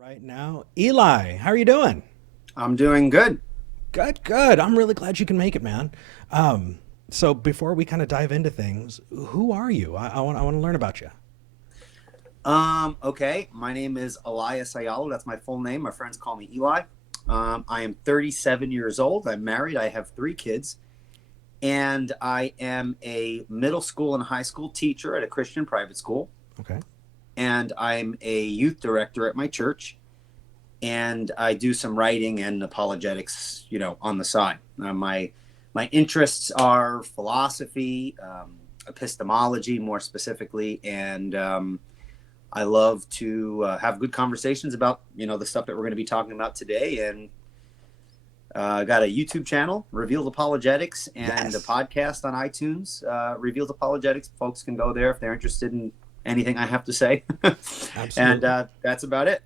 right now. Eli, how are you doing? I'm doing good. Good, good. I'm really glad you can make it, man. So before we kind of dive into things, who are you? I want to learn about you. Okay. My name is Eli Ayala. That's my full name. My friends call me Eli. I am 37 years old. I'm married. I have three kids. And I am a middle school and high school teacher at a Christian private school. Okay. And I'm a youth director at my church. And I do some writing and apologetics, on the side. My interests are philosophy, epistemology, more specifically, and I love to have good conversations about the stuff that we're going to be talking about today. And I got a YouTube channel, Revealed Apologetics, and a Yes. podcast on iTunes, Revealed Apologetics. Folks can go there if they're interested in anything I have to say. And Absolutely. that's about it.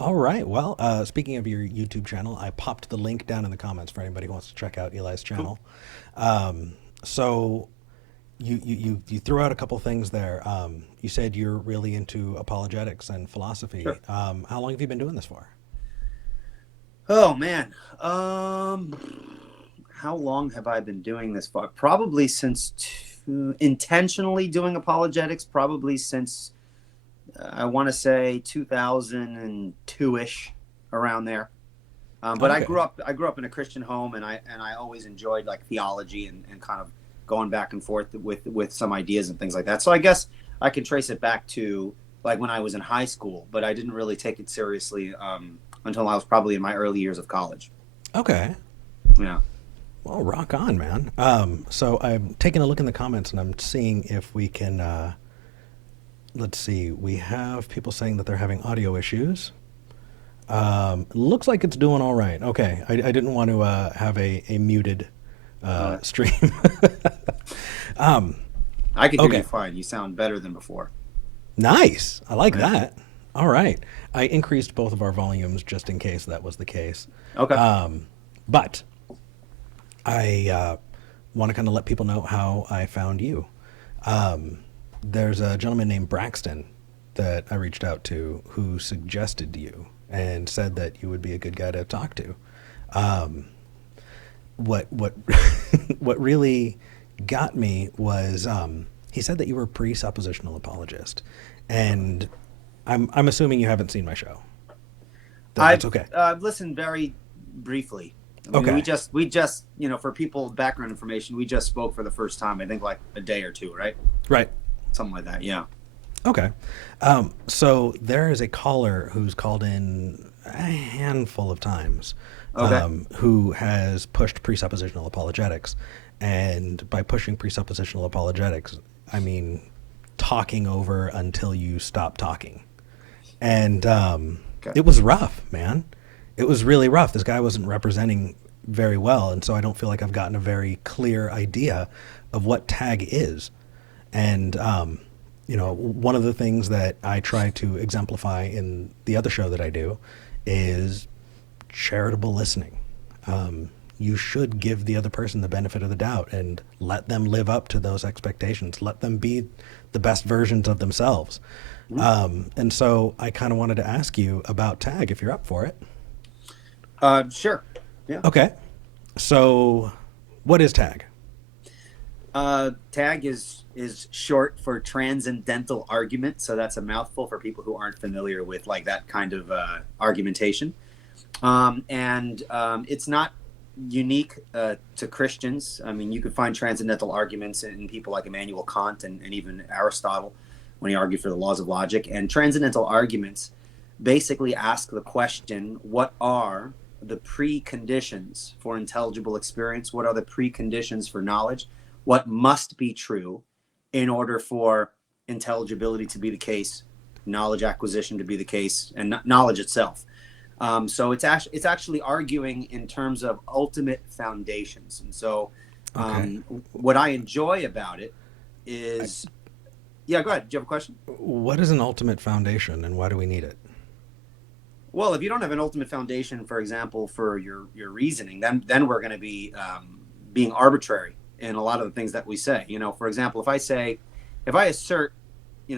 All right. Well, speaking of your YouTube channel, I popped the link down in the comments for anybody who wants to check out Eli's Cool. channel. So you threw out a couple things there. You said you're really into apologetics and philosophy. Sure. How long have you been doing this for? Oh man. How long have I been doing this for? Probably since intentionally doing apologetics, probably since I want to say 2002-ish, around there. But I Okay. grew up I grew up in a Christian home, and I always enjoyed like theology and kind of going back and forth with some ideas and things like that. So I guess I can trace it back to like when I was in high school, but I didn't really take it seriously until I was probably in my early years of college. Okay. Yeah. Well, rock on, man. So I'm taking a look in the comments and I'm seeing if we can. Let's see. We have people saying that they're having audio issues. Looks like it's doing all right. Okay. I didn't want to have a muted Uh, stream. um, I could hear you okay. fine. You sound better than before. Nice. I like Yeah. that. All right. I increased both of our volumes just in case that was the case. Okay. But I want to kind of let people know how I found you. There's a gentleman named Braxton that I reached out to who suggested you and said that you would be a good guy to talk to. What what really got me was he said that you were a presuppositional apologist, and I'm assuming you haven't seen my show. That's I've okay. listened very briefly. I mean, we Okay. just we just for people background information, we just spoke for the first time. I think like a day or two, right? Right. Something like that. Yeah. Okay. So there is a caller who's called in a handful of times Okay. who has pushed presuppositional apologetics. And by pushing presuppositional apologetics, I mean talking over until you stop talking. And Okay. it was rough, man. It was really rough. This guy wasn't representing very well. And so I don't feel like I've gotten a very clear idea of what tag is. And, one of the things that I try to exemplify in the other show that I do is charitable listening. You should give the other person the benefit of the doubt and let them live up to those expectations. Let them be the best versions of themselves. Mhm. And so I kind of wanted to ask you about tag if you're up for it. Sure. Yeah. Okay. So what is tag? Tag is short for transcendental argument, so that's a mouthful for people who aren't familiar with like that kind of argumentation. And it's not unique to Christians. I mean, you could find transcendental arguments in people like Immanuel Kant and even Aristotle when he argued for the laws of logic. And transcendental arguments basically ask the question, what are the preconditions for intelligible experience? What are the preconditions for knowledge? What must be true in order for intelligibility to be the case, knowledge acquisition to be the case, and knowledge itself? So it's actually arguing in terms of ultimate foundations. And so Okay. what I enjoy about it I, is, yeah, go ahead. Do you have a question? what is an ultimate foundation and why do we need it? Well, if you don't have an ultimate foundation, for example, for your reasoning, then we're going to be being arbitrary in a lot of the things that we say. For example, if I assert,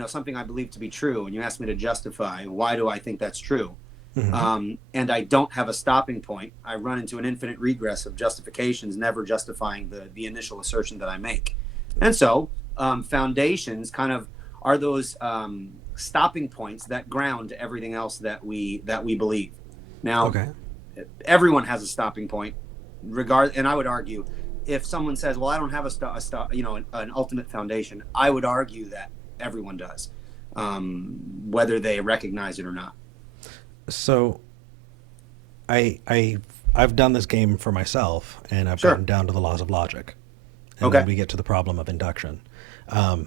something I believe to be true, and you ask me to justify why do I think that's true, and I don't have a stopping point, I run into an infinite regress of justifications, never justifying the initial assertion that I make. And so foundations kind of are those stopping points that ground everything else that we believe. Now, Okay. everyone has a stopping point, and I would argue, if someone says, "Well, I don't have an ultimate foundation," I would argue that everyone does, whether they recognize it or not. So I've done this game for myself, and I've Sure. gotten down to the laws of logic, and Okay. then we get to the problem of induction.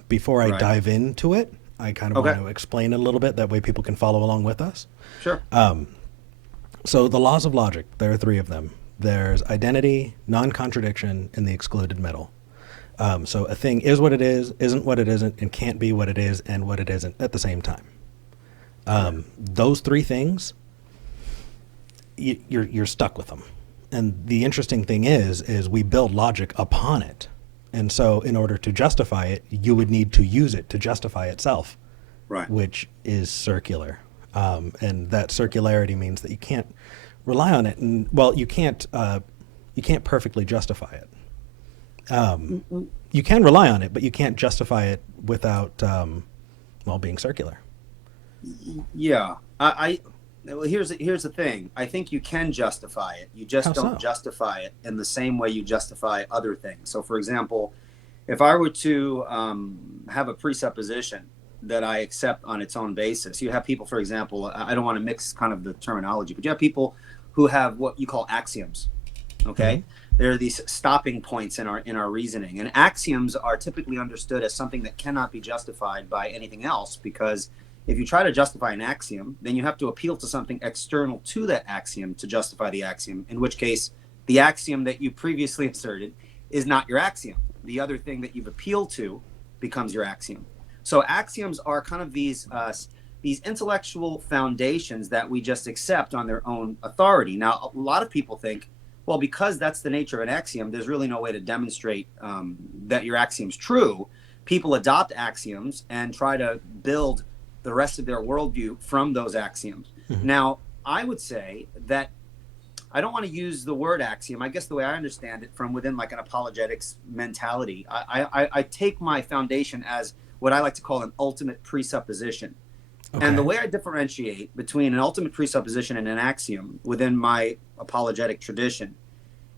Before I Right. dive into it, I kind of Okay. want to explain it a little bit. That way, people can follow along with us. Sure. So the laws of logic, there are three of them. There's identity, non-contradiction, and the excluded middle. So a thing is what it is, isn't what it isn't, and can't be what it is and what it isn't at the same time. Those three things, you're stuck with them. And the interesting thing is we build logic upon it. And so in order to justify it, you would need to use it to justify itself, Right. which is circular. And that circularity means that you can't rely on it. And well, you can't perfectly justify it. You can rely on it, but you can't justify it without, being circular. Yeah. Well, here's the thing. I think you can justify it. You just How don't so? justify it in the same way you justify other things. So, for example, if I were to have a presupposition that I accept on its own basis, you have people, for example, I don't want to mix kind of the terminology, but you have people who have what you call axioms. Okay. Mm-hmm. There are these stopping points in our reasoning, and axioms are typically understood as something that cannot be justified by anything else, because if you try to justify an axiom, then you have to appeal to something external to that axiom to justify the axiom, in which case the axiom that you previously asserted is not your axiom. The other thing that you've appealed to becomes your axiom. So axioms are kind of these intellectual foundations that we just accept on their own authority. Now, a lot of people think, well, because that's the nature of an axiom, there's really no way to demonstrate that your axiom's true. People adopt axioms and try to build the rest of their worldview from those axioms. Mm-hmm. Now, I would say that I don't want to use the word axiom. I guess the way I understand it from within like an apologetics mentality, I take my foundation as what I like to call an ultimate presupposition. Okay. And the way I differentiate between an ultimate presupposition and an axiom within my apologetic tradition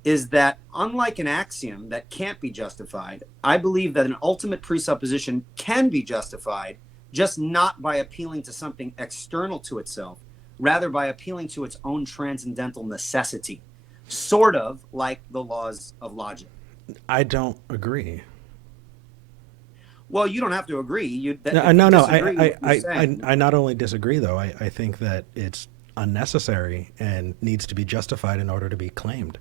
is that, unlike an axiom that can't be justified, I believe that an ultimate presupposition can be justified, just not by appealing to something external to itself, rather by appealing to its own transcendental necessity, sort of like the laws of logic. I don't agree. Well, you don't have to agree. No. I I not only disagree, though. I think that it's unnecessary and needs to be justified in order to be claimed.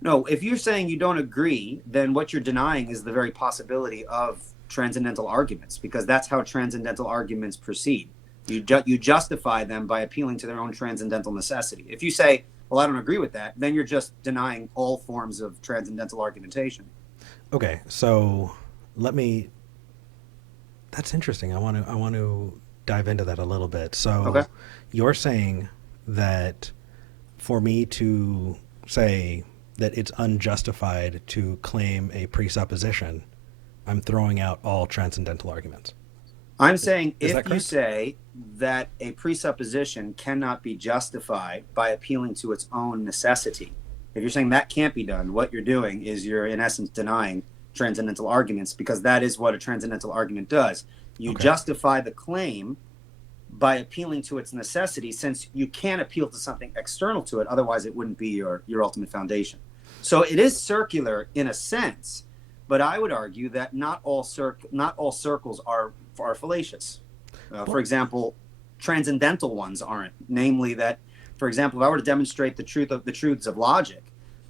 No, if you're saying you don't agree, then what you're denying is the very possibility of transcendental arguments, because that's how transcendental arguments proceed. You justify them by appealing to their own transcendental necessity. If you say, well, I don't agree with that, then you're just denying all forms of transcendental argumentation. Okay, so that's interesting. I want to dive into that a little bit. So Okay. You're saying that for me to say that it's unjustified to claim a presupposition, I'm throwing out all transcendental arguments. I'm saying Is that if you correct? say that a presupposition cannot be justified by appealing to its own necessity, if you're saying that can't be done, what you're doing is you're in essence denying transcendental arguments, because that is what a transcendental argument does. You Okay. justify the claim by appealing to its necessity, since you can't appeal to something external to it, otherwise it wouldn't be your ultimate foundation. So it is circular in a sense, but I would argue that not all circles are fallacious. For example, transcendental ones aren't. Namely, that, for example, if I were to demonstrate the truths of logic,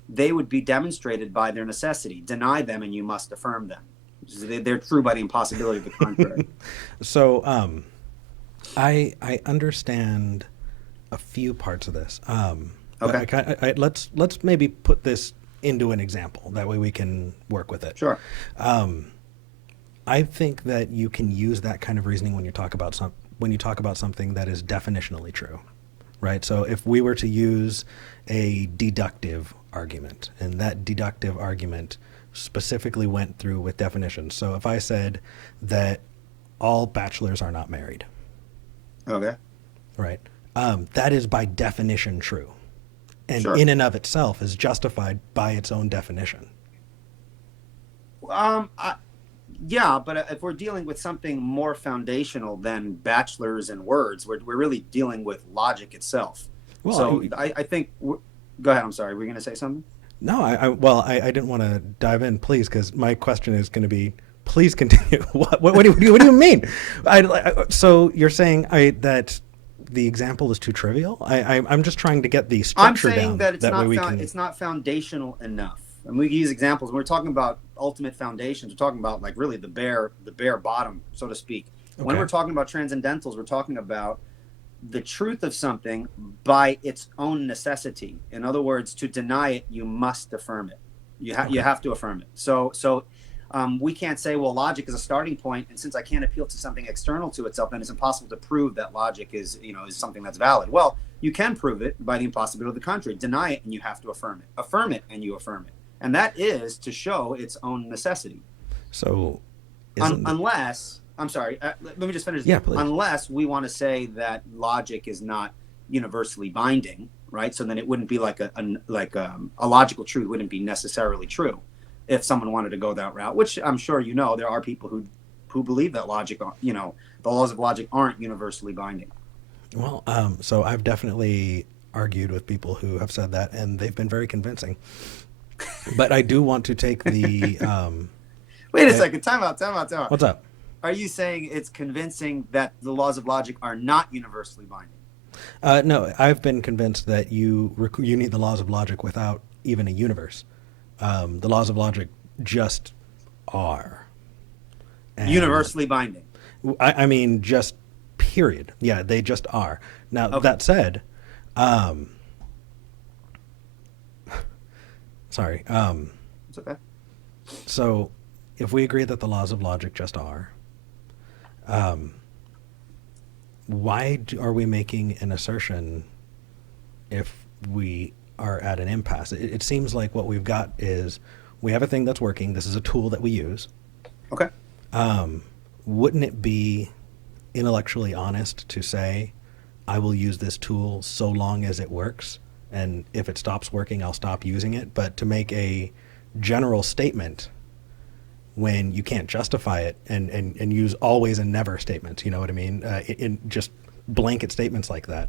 they would be demonstrated by their necessity. Deny them, and you must affirm them. They're true by the impossibility of the contrary. So I understand a few parts of this. But Okay. let's maybe put this into an example. That way we can work with it. Sure. I think that you can use that kind of reasoning when you talk about something that is definitionally true. right? So if we were to use a deductive argument, and that deductive argument specifically went through with definitions. So if I said that all bachelors are not married, Okay. right? That is by definition true, and Sure. in and of itself is justified by its own definition. I, yeah, but if we're dealing with something more foundational than bachelors and words, we're really dealing with logic itself. Well, So I think. Go ahead. I'm sorry. Were you going to say something? no, I didn't want to dive in, please, because my question is going to be, please continue. What do you mean? So you're saying that the example is too trivial? I'm just trying to get the I'm structure saying down. that it's That way not we can. it's not foundational enough. And we can use examples. When we're talking about ultimate foundations, we're talking about like really the bare bottom, so to speak. When Okay. we're talking about transcendentals, we're talking about the truth of something by its own necessity. In other words, to deny it, you must affirm it. You have to affirm it. So we can't say, well, logic is a starting point, and since I can't appeal to something external to itself, then it's impossible to prove that logic is something that's valid. Well, you can prove it by the impossibility of the contrary. Deny it, and you have to affirm it. Affirm it, and you affirm it, and that is to show its own necessity. So, Unless, I'm sorry, let me just finish. Yeah, please. Unless we want to say that logic is not universally binding, right? So then it wouldn't be like a logical truth wouldn't be necessarily true if someone wanted to go that route, which I'm sure there are people who believe that logic, the laws of logic aren't universally binding. Well, so I've definitely argued with people who have said that, and they've been very convincing. But I do want to take the. Wait a second. Time out. What's up? Are you saying it's convincing that the laws of logic are not universally binding? No, I've been convinced that you need the laws of logic without even a universe. The laws of logic just are. And Universally binding. I mean, just period. Yeah, they just are. Now, Okay. that said, sorry. It's okay. So if we agree that the laws of logic just are, why are we making an assertion if we are at an impasse? It seems like what we've got is we have a thing that's working. This is a tool that we use. Okay. Wouldn't it be intellectually honest to say, I will use this tool so long as it works, and if it stops working, I'll stop using it? But to make a general statement when you can't justify it and use always and never statements, you know what I mean? In just blanket statements like that.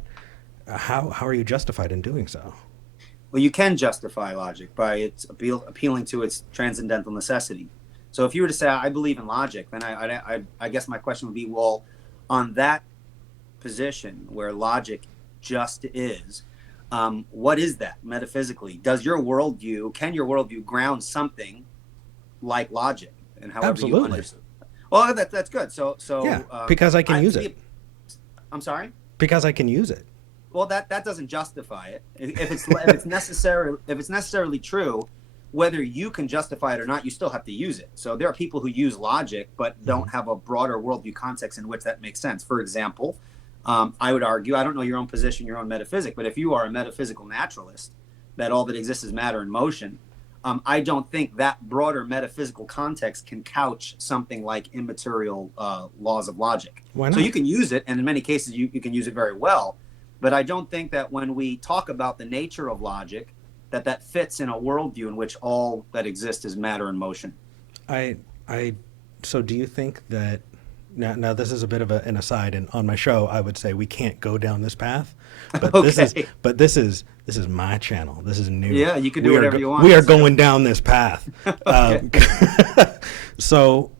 How are you justified in doing so? Well, you can justify logic by its appealing to its transcendental necessity. So if you were to say, I believe in logic, then I guess my question would be, well, on that position where logic just is, what is that metaphysically? Can your worldview ground something like logic? And however Absolutely. you understand. Well, that's good. So Yeah, because I can use it. I'm sorry? Because I can use it. Well, that doesn't justify it. If it's necessarily true, whether you can justify it or not, you still have to use it. So there are people who use logic but don't have a broader worldview context in which that makes sense. For example, I would argue, I don't know your own position, your own metaphysic, but if you are a metaphysical naturalist, that all that exists is matter and motion, I don't think that broader metaphysical context can couch something like immaterial laws of logic. Why not? So you can use it, and in many cases you can use it very well. But I don't think that when we talk about the nature of logic, that fits in a worldview in which all that exists is matter and motion. So do you think that now this is a bit of an aside, and on my show I would say we can't go down this path, but Okay. this is my channel. This is new. Yeah, you can do whatever you want. We are going down this path. So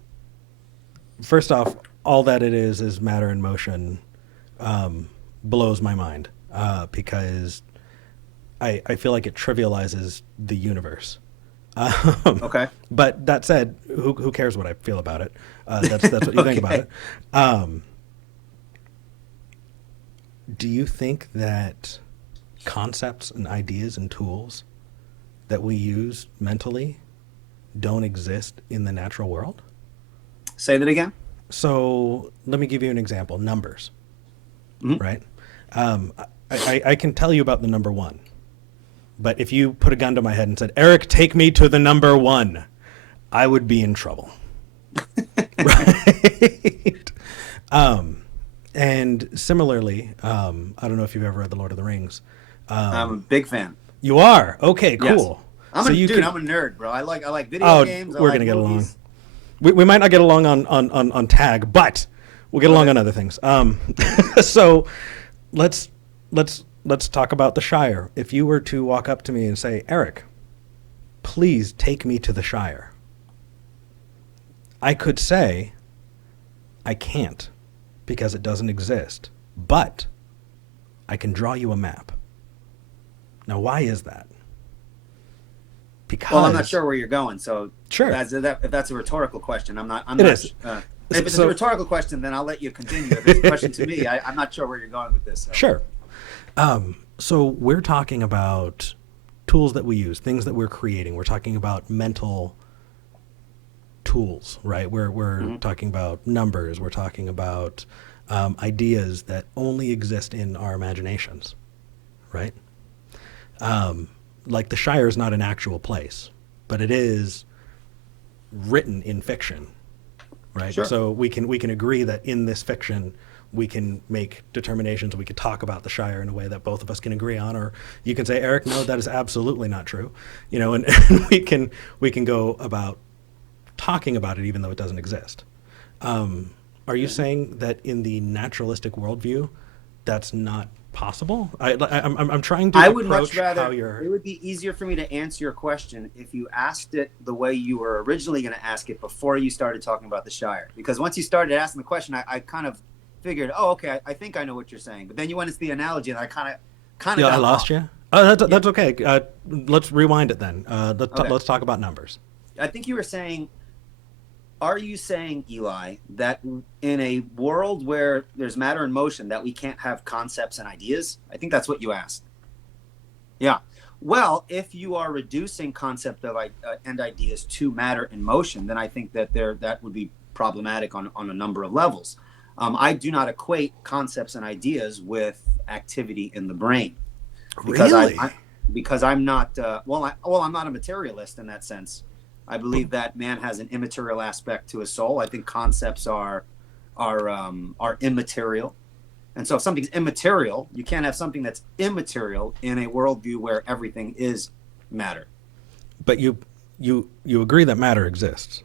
first off, all that it is matter and motion. Blows my mind because I feel like it trivializes the universe. Okay. But that said, who cares what I feel about it? That's what you think about it. Do you think that concepts and ideas and tools that we use mentally don't exist in the natural world? Say that again. So let me give you an example. Numbers, Mhm. right? I can tell you about the number one. But if you put a gun to my head and said, Eric, take me to the number one, I would be in trouble. Right? And similarly, I don't know if you've ever read The Lord of the Rings. I'm a big fan. You are? Okay, cool. Yes. I'm a nerd, bro. I like video games. We're going to get along. We might not get along on tag, but we'll get along on other things. So let's talk about the Shire. If you were to walk up to me and say, Eric, please take me to the Shire, I could say, I can't because it doesn't exist, but I can draw you a map. Now, why is that? Because, well, I'm not sure where you're going, so sure. If that's a rhetorical question, I'm not. If it's a rhetorical question, then I'll let you continue. If it's a question to me, I'm not sure where you're going with this. So. Sure. So we're talking about tools that we use, things that we're creating. We're talking about mental tools, right? We're talking about numbers. We're talking about ideas that only exist in our imaginations, right? Like the Shire is not an actual place, but it is written in fiction, right? Sure. So we can agree that in this fiction we can make determinations. We could talk about the Shire in a way that both of us can agree on, or you can say, Eric, no, that is absolutely not true, and we can go about talking about it even though it doesn't exist. Are you saying that in the naturalistic worldview, that's not possible? I'm trying to. I would much approach rather. how you're... It would be easier for me to answer your question if you asked it the way you were originally going to ask it before you started talking about the Shire. Because once you started asking the question, I kind of figured, oh, okay, I think I know what you're saying. But then you went into the analogy, and I kind of. Yeah, I lost you. Oh, that's okay. Let's rewind it then. Let's talk about numbers. I think you were saying. Are you saying, Eli, that in a world where there's matter and motion, that we can't have concepts and ideas? I think that's what you asked. Yeah. Well, if you are reducing concept of and ideas to matter and motion, then I think that that would be problematic on a number of levels. I do not equate concepts and ideas with activity in the brain. Because really? Because I'm not. I'm not a materialist in that sense. I believe that man has an immaterial aspect to his soul. I think concepts are immaterial, and so if something's immaterial, you can't have something that's immaterial in a worldview where everything is matter. But you agree that matter exists.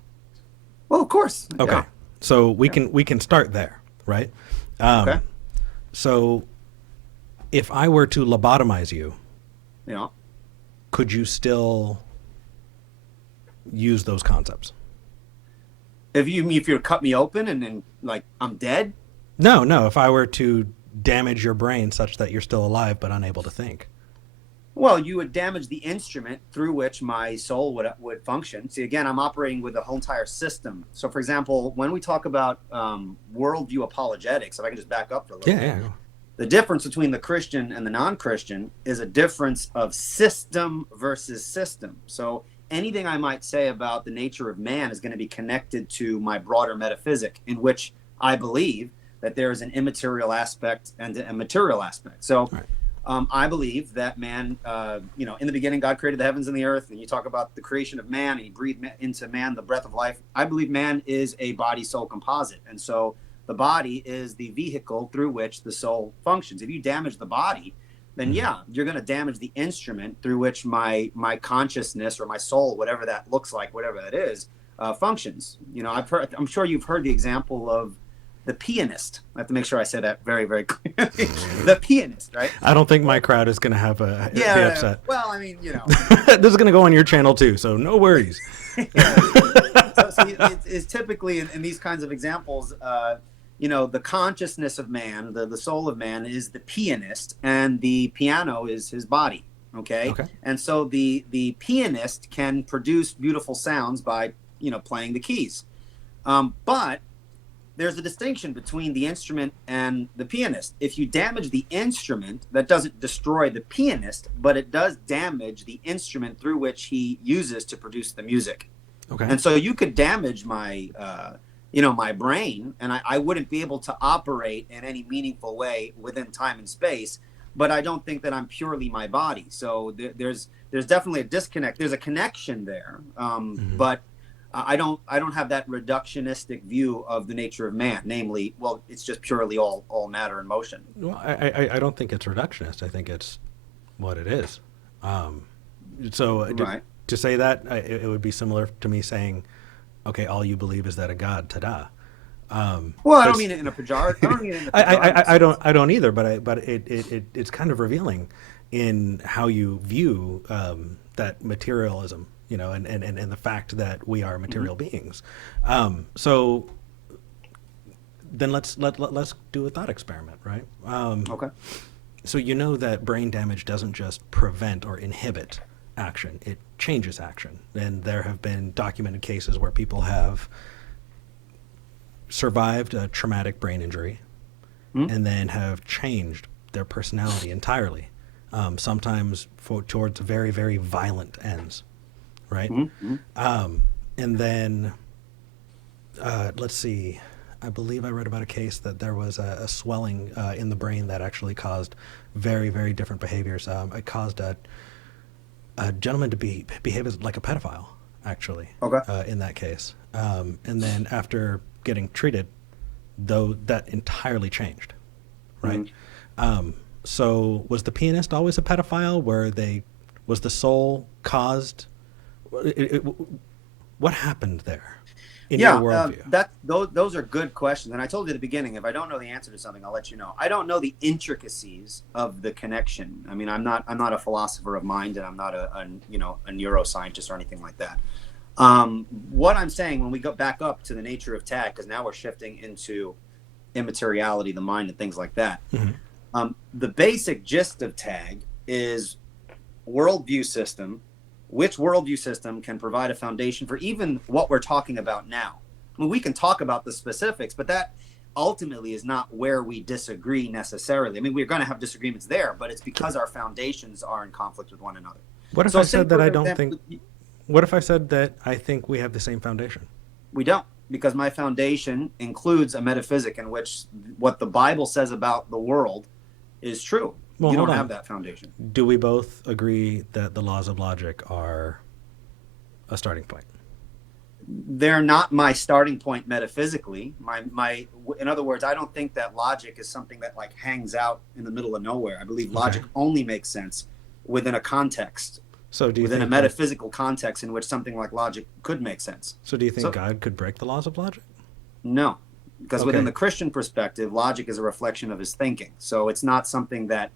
Well, of course. Okay, yeah. So we can start there, right? Okay. So if I were to lobotomize you, yeah, could you still use those concepts? If you cut me open and then like I'm dead? No. If I were to damage your brain such that you're still alive but unable to think. Well, you would damage the instrument through which my soul would function. See, again, I'm operating with a whole entire system. So, for example, when we talk about worldview apologetics, if I can just back up for a little bit. Yeah. The difference between the Christian and the non-Christian is a difference of system versus system. So anything I might say about the nature of man is going to be connected to my broader metaphysic, in which I believe that there is an immaterial aspect and a material aspect. So right. I believe that man, in the beginning, God created the heavens and the earth, and you talk about the creation of man, and he breathed into man the breath of life. I believe man is a body-soul composite. And so the body is the vehicle through which the soul functions. If you damage the body, then yeah, you're going to damage the instrument through which my consciousness or my soul, whatever that looks like, whatever that is, functions. I'm sure you've heard the example of the pianist. I have to make sure I say that very, very clearly. The pianist, right? I don't think my crowd is going to have be upset. Well, I mean, this is going to go on your channel too, so no worries. So it's typically in these kinds of examples, the consciousness of man, the soul of man is the pianist, and the piano is his body. Okay. And so the pianist can produce beautiful sounds by, playing the keys. But there's a distinction between the instrument and the pianist. If you damage the instrument, that doesn't destroy the pianist, but it does damage the instrument through which he uses to produce the music. Okay. And so you could damage my my brain, and I wouldn't be able to operate in any meaningful way within time and space. but I don't think that I'm purely my body. So there's definitely a disconnect. There's a connection there, but I don't have that reductionistic view of the nature of man. Namely, well, it's just purely all matter and motion. Well, I don't think it's reductionist. I think it's what it is. So Right. to say that, it would be similar to me saying, okay, all you believe is that a God, ta-da. Well, I don't mean it in a pejorative. I don't mean it in a pejorative I don't either, but it's kind of revealing in how you view that materialism, you know, and the fact that we are material beings. So then let's do a thought experiment, right? Okay. So you know that brain damage doesn't just prevent or inhibit action; it changes action. And there have been documented cases where people have survived a traumatic brain injury and then have changed their personality entirely, sometimes towards very, very violent ends, right? And then, let's see, I believe I read about a case that there was a swelling in the brain that actually caused very, very different behaviors. It caused a gentleman to behave as like a pedophile, actually, in that case. And then after getting treated, though, that entirely changed, right? So was the pianist always a pedophile? Was the soul caused? What happened there in your worldview? Those are good questions. And I told you at the beginning, if I don't know the answer to something, I'll let you know. I don't know the intricacies of the connection. I mean, I'm not a philosopher of mind, and I'm not a neuroscientist or anything like that. What I'm saying, when we go back up to the nature of tag, because now we're shifting into immateriality, the mind, and things like that. The basic gist of tag is worldview system. Which worldview system can provide a foundation for even what we're talking about now? I mean, we can talk about the specifics, but that ultimately is not where we disagree necessarily. I mean, we're going to have disagreements there, but it's because our foundations are in conflict with one another. What if I said that I don't think? What if I said that I think we have the same foundation? We don't, because my foundation includes a metaphysic in which what the Bible says about the world is true. Well, you don't have that foundation. Do we both agree that the laws of logic are a starting point? They're not my starting point metaphysically. In other words, I don't think that logic is something that like hangs out in the middle of nowhere. I believe logic only makes sense within a context. So do you within think a metaphysical context in which something like logic could make sense? So do you think God could break the laws of logic? No, because within the Christian perspective, logic is a reflection of his thinking. So it's not something that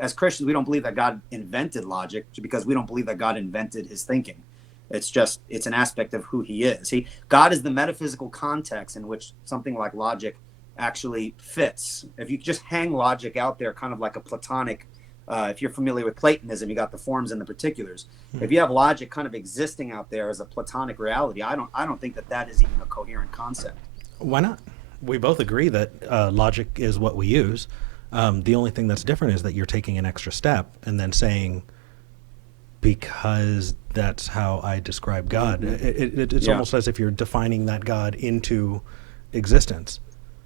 as Christians, we don't believe that God invented logic because we don't believe that God invented his thinking. It's an aspect of who he is. God is the metaphysical context in which something like logic actually fits. If you just hang logic out there, kind of like a Platonic, if you're familiar with Platonism, you got the forms and the particulars. If you have logic kind of existing out there as a Platonic reality, I don't think that is even a coherent concept. Why not? We both agree that logic is what we use. The only thing that's different is that you're taking an extra step and then saying, because that's how I describe God. It's almost as if you're defining that God into existence.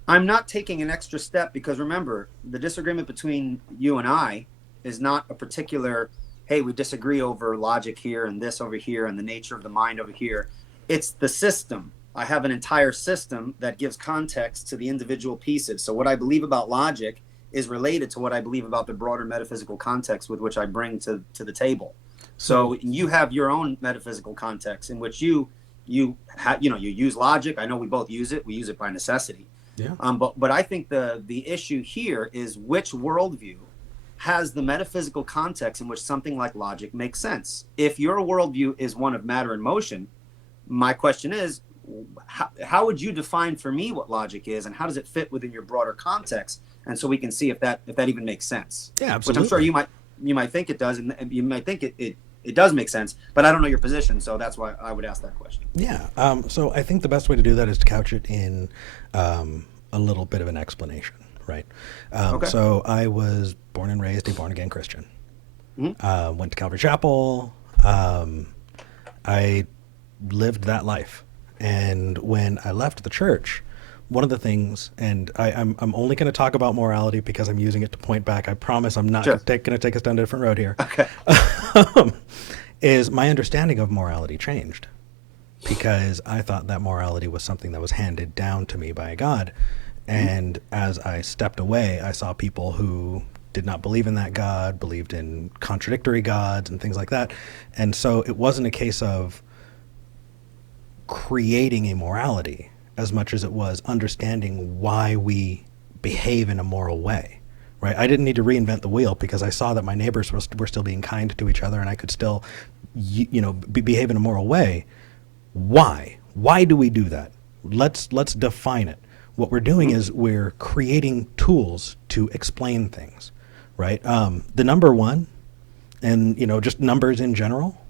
I'm not taking an extra step because, remember, the disagreement between you and I is not a particular, hey, we disagree over logic here and this over here and the nature of the mind over here. It's the system. I have an entire system that gives context to the individual pieces. So what I believe about logic is related to what I believe about the broader metaphysical context with which I bring to the table. So you have your own metaphysical context in which you use logic. I know we both use it. We use it by necessity. Yeah. But I think the issue here is which worldview has the metaphysical context in which something like logic makes sense. If your worldview is one of matter and motion, my question is, how would you define for me what logic is, and how does it fit within your broader context? And so we can see if that even makes sense. Yeah, absolutely. Which I'm sure you might think it does, and you might think it does make sense, but I don't know your position, so that's why I would ask that question. Yeah. So I think the best way to do that is to couch it in a little bit of an explanation, right? So I was born and raised a born-again Christian. Went to Calvary Chapel. I lived that life. And when I left the church, one of the things, and I'm only going to talk about morality because I'm using it to point back. I promise I'm not Sure. going to take us down a different road here. Okay. Is my understanding of morality changed because I thought that morality was something that was handed down to me by a God. And as I stepped away, I saw people who did not believe in that God, believed in contradictory gods and things like that. And so it wasn't a case of creating a morality as much as it was understanding why we behave in a moral way, right? I didn't need to reinvent the wheel because I saw that my neighbors were still being kind to each other and I could still, behave in a moral way. Why? Why do we do that? Let's define it. What we're doing is we're creating tools to explain things, right? The number one, and just numbers in general,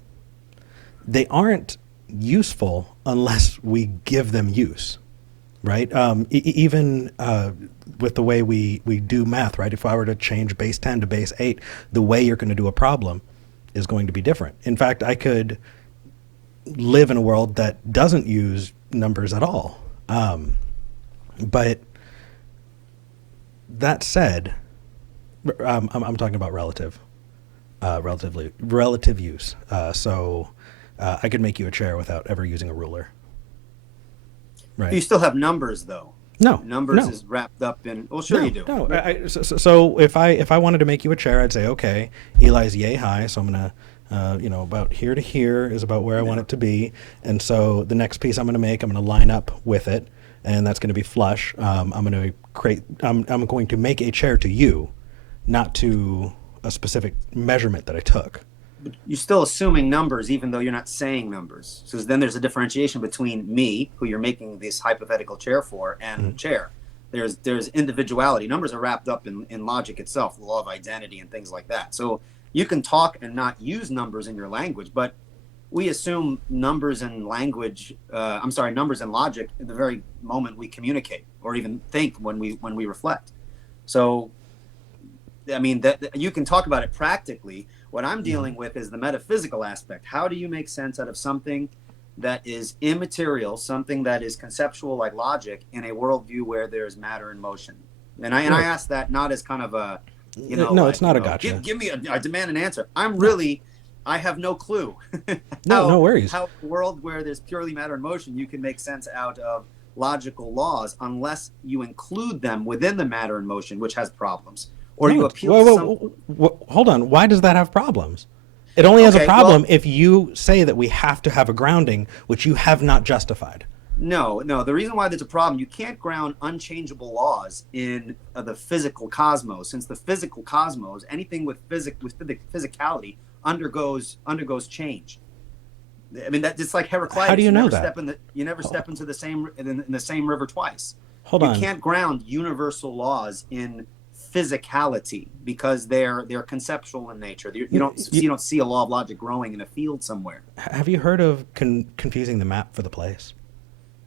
they aren't useful unless we give them use, right? Even with the way we do math, right? If I were to change base 10 to base 8, the way you're going to do a problem is going to be different. In fact, I could live in a world that doesn't use numbers at all. But that said, I'm talking about relative use. So I could make you a chair without ever using a ruler. Right. You still have numbers, though. No. Numbers is wrapped up in. Well, sure you do. No. So if I wanted to make you a chair, I'd say, okay, Eli's yay high, so I'm gonna. About here to here is about where I want it to be, and so the next piece I'm going to make, I'm going to line up with it, and that's going to be flush. I'm going to make a chair to you, not to a specific measurement that I took. But you're still assuming numbers, even though you're not saying numbers. So then there's a differentiation between me, who you're making this hypothetical chair for, and the chair. There's individuality. Numbers are wrapped up in logic itself, the law of identity, and things like that. So you can talk and not use numbers in your language, but we assume numbers and language. Numbers and logic in the very moment we communicate, or even think when we reflect. So, I mean, that you can talk about it practically. What I'm dealing with is the metaphysical aspect. How do you make sense out of something that is immaterial, something that is conceptual like logic, in a worldview where there's matter and motion? And I ask that not as kind of a it's not a gotcha. Give me I demand an answer. I have no clue. No worries. How a world where there's purely matter and motion, you can make sense out of logical laws unless you include them within the matter and motion, which has problems. Or you appeal to some... Hold on. Why does that have problems? It only has a problem if you say that we have to have a grounding, which you have not justified. No. The reason why there's a problem, you can't ground unchangeable laws in the physical cosmos. Since the physical cosmos, anything with physicality undergoes change. I mean, that's like Heraclitus. How do you know that? You never step into the same river twice. Hold on. You can't ground universal laws in physicality because they're conceptual in nature. You don't see a law of logic growing in a field somewhere. Have you heard of confusing the map for the place?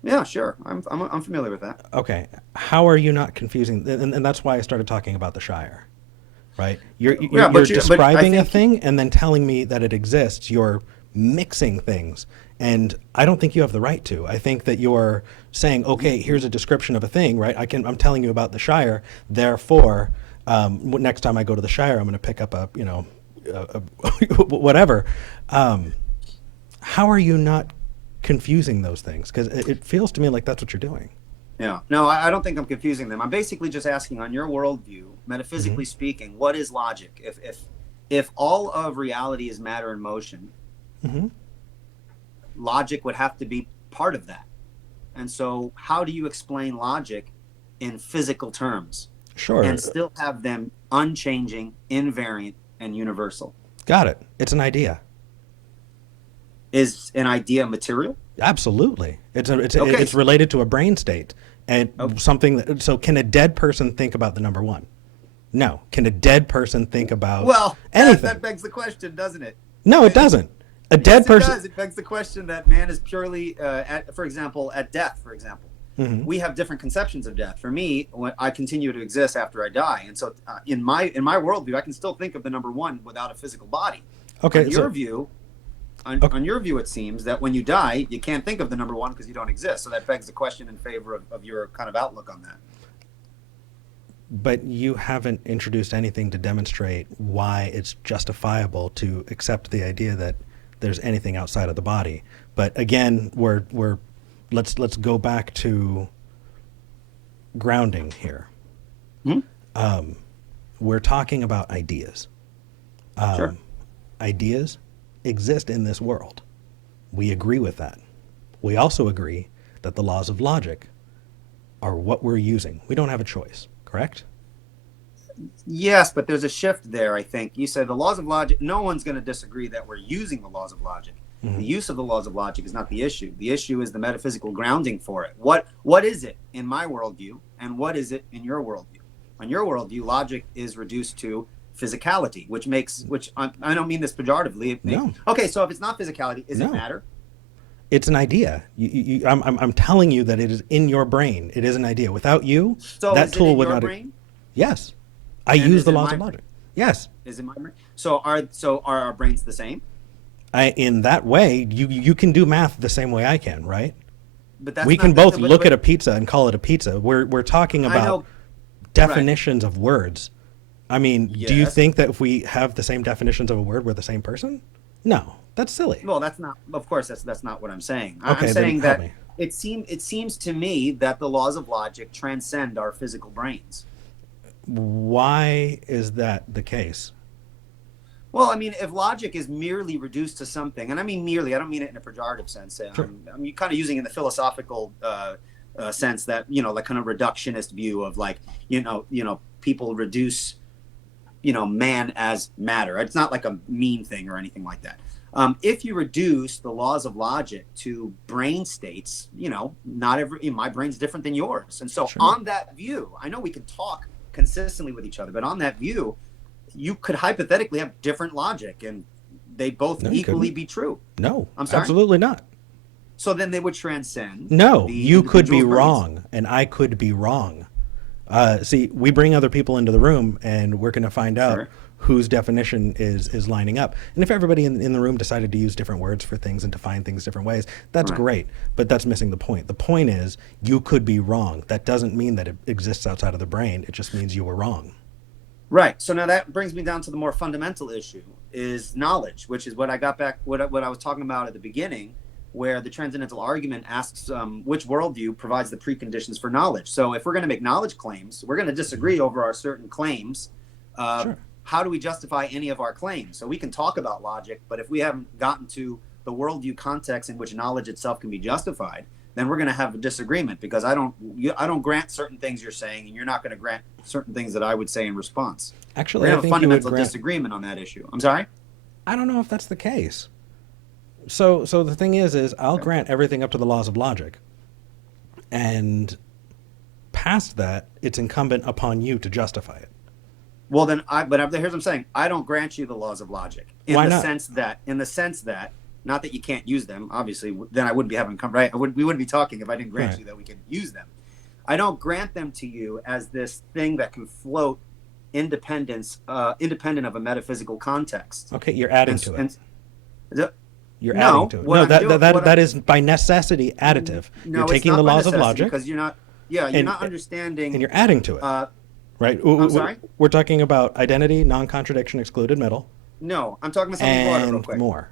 Yeah, sure. I'm familiar with that. Okay. How are you not confusing? And that's why I started talking about the Shire, right? You're describing a thing and then telling me that it exists. You're mixing things. And I don't think you have the right to. I think that you're saying, okay, here's a description of a thing, right? I'm telling you about the Shire. Therefore, next time I go to the Shire, I'm going to pick up a whatever. How are you not confusing those things? Because it feels to me like that's what you're doing. Yeah. No, I don't think I'm confusing them. I'm basically just asking, on your worldview, metaphysically speaking, what is logic? If all of reality is matter and motion, logic would have to be part of that. And so how do you explain logic in physical terms? Sure. And still have them unchanging, invariant, and universal? Got it. It's an idea. Is an idea material? Absolutely. It's related to a brain state and something that. So can a dead person think about the number one? No. Can a dead person think about anything? That begs the question, doesn't it? No, it doesn't. A dead person. It does. It begs the question that man is purely, at death, for example. We have different conceptions of death. For me, I continue to exist after I die, and so in my worldview, I can still think of the number one without a physical body. Okay. In your view, on your view, it seems that when you die, you can't think of the number one because you don't exist. So that begs the question in favor of your kind of outlook on that. But you haven't introduced anything to demonstrate why it's justifiable to accept the idea that there's anything outside of the body. But again, let's go back to grounding here. Hmm? We're talking about ideas. Sure. Ideas exist in this world. We agree with that. We also agree that the laws of logic are what we're using. We don't have a choice, correct? Yes, but there's a shift there, I think. You said the laws of logic, no one's going to disagree that we're using the laws of logic. The use of the laws of logic is not the issue. The issue is the metaphysical grounding for it. What is it in my worldview, and what is it in your worldview? On your worldview, logic is reduced to physicality, which I don't mean this pejoratively. No. Okay, so if it's not physicality, is it matter? It's an idea. I'm telling you that it is in your brain. It is an idea. Without you, So that is tool it in would your not. brain? Yes, I And use is the it laws my of brain? logic. Yes. Is it my brain? So are our brains the same? In that way, you can do math the same way I can, right? But that's We not can the- both but- look but- at a pizza and call it a pizza. We're talking I about know. definitions of words. I mean, do you Yes. think that if we have the same definitions of a word, we're the same person? No, that's silly. Well, that's not. Of course, that's not what I'm saying. Okay, I'm then saying help that me. it seems to me that the laws of logic transcend our physical brains. Why is that the case? Well, I mean, if logic is merely reduced to something, and I mean merely, I don't mean it in a pejorative sense. Sure. I'm kind of using it in the philosophical sense that, like kind of reductionist view of like, people reduce, man as matter. It's not like a mean thing or anything like that. If you reduce the laws of logic to brain states, my brain's different than yours. And so Sure. on that view, I know we can talk consistently with each other, but on that view, you could hypothetically have different logic and they both No, you equally couldn't. be true. No, I'm sorry? absolutely not. So then they would transcend. No, the you could be individual's brains. wrong, and I could be wrong. See, we bring other people into the room, and we're going to find out Sure. whose definition is lining up. And if everybody in the room decided to use different words for things and define things different ways, that's Right. great. But that's missing the point. The point is, you could be wrong. That doesn't mean that it exists outside of the brain. It just means you were wrong. Right. So now that brings me down to the more fundamental issue is knowledge, which is what I got back, what I was talking about at the beginning, where the transcendental argument asks which worldview provides the preconditions for knowledge. So if we're going to make knowledge claims, we're going to disagree over our certain claims. Sure. How do we justify any of our claims? So we can talk about logic, but if we haven't gotten to the worldview context in which knowledge itself can be justified, then we're going to have a disagreement because I don't grant certain things you're saying, and you're not going to grant certain things that I would say in response. We're Actually, going I to have a think you would fundamental grant. disagreement on that issue. I'm sorry? I don't know if that's the case. So the thing is I'll Okay. grant everything up to the laws of logic, and past that, it's incumbent upon you to justify it. Well, then, here's what I'm saying. I don't grant you the laws of logic in Why the not? sense that, not that you can't use them. Obviously, then I wouldn't be having right. We wouldn't be talking if I didn't grant Right. you that we could use them. I don't grant them to you as this thing that can float independent of a metaphysical context. Okay, you're adding And- to it. and- You're No, adding to it. what No, I'm that doing- that what that I'm- is by necessity additive. No, You're it's taking not the by laws of necessity, logic because you're not understanding. and you're adding to it. Right? I'm sorry? We're talking about identity, non-contradiction, excluded middle, No, I'm talking about something broader real and quick. more.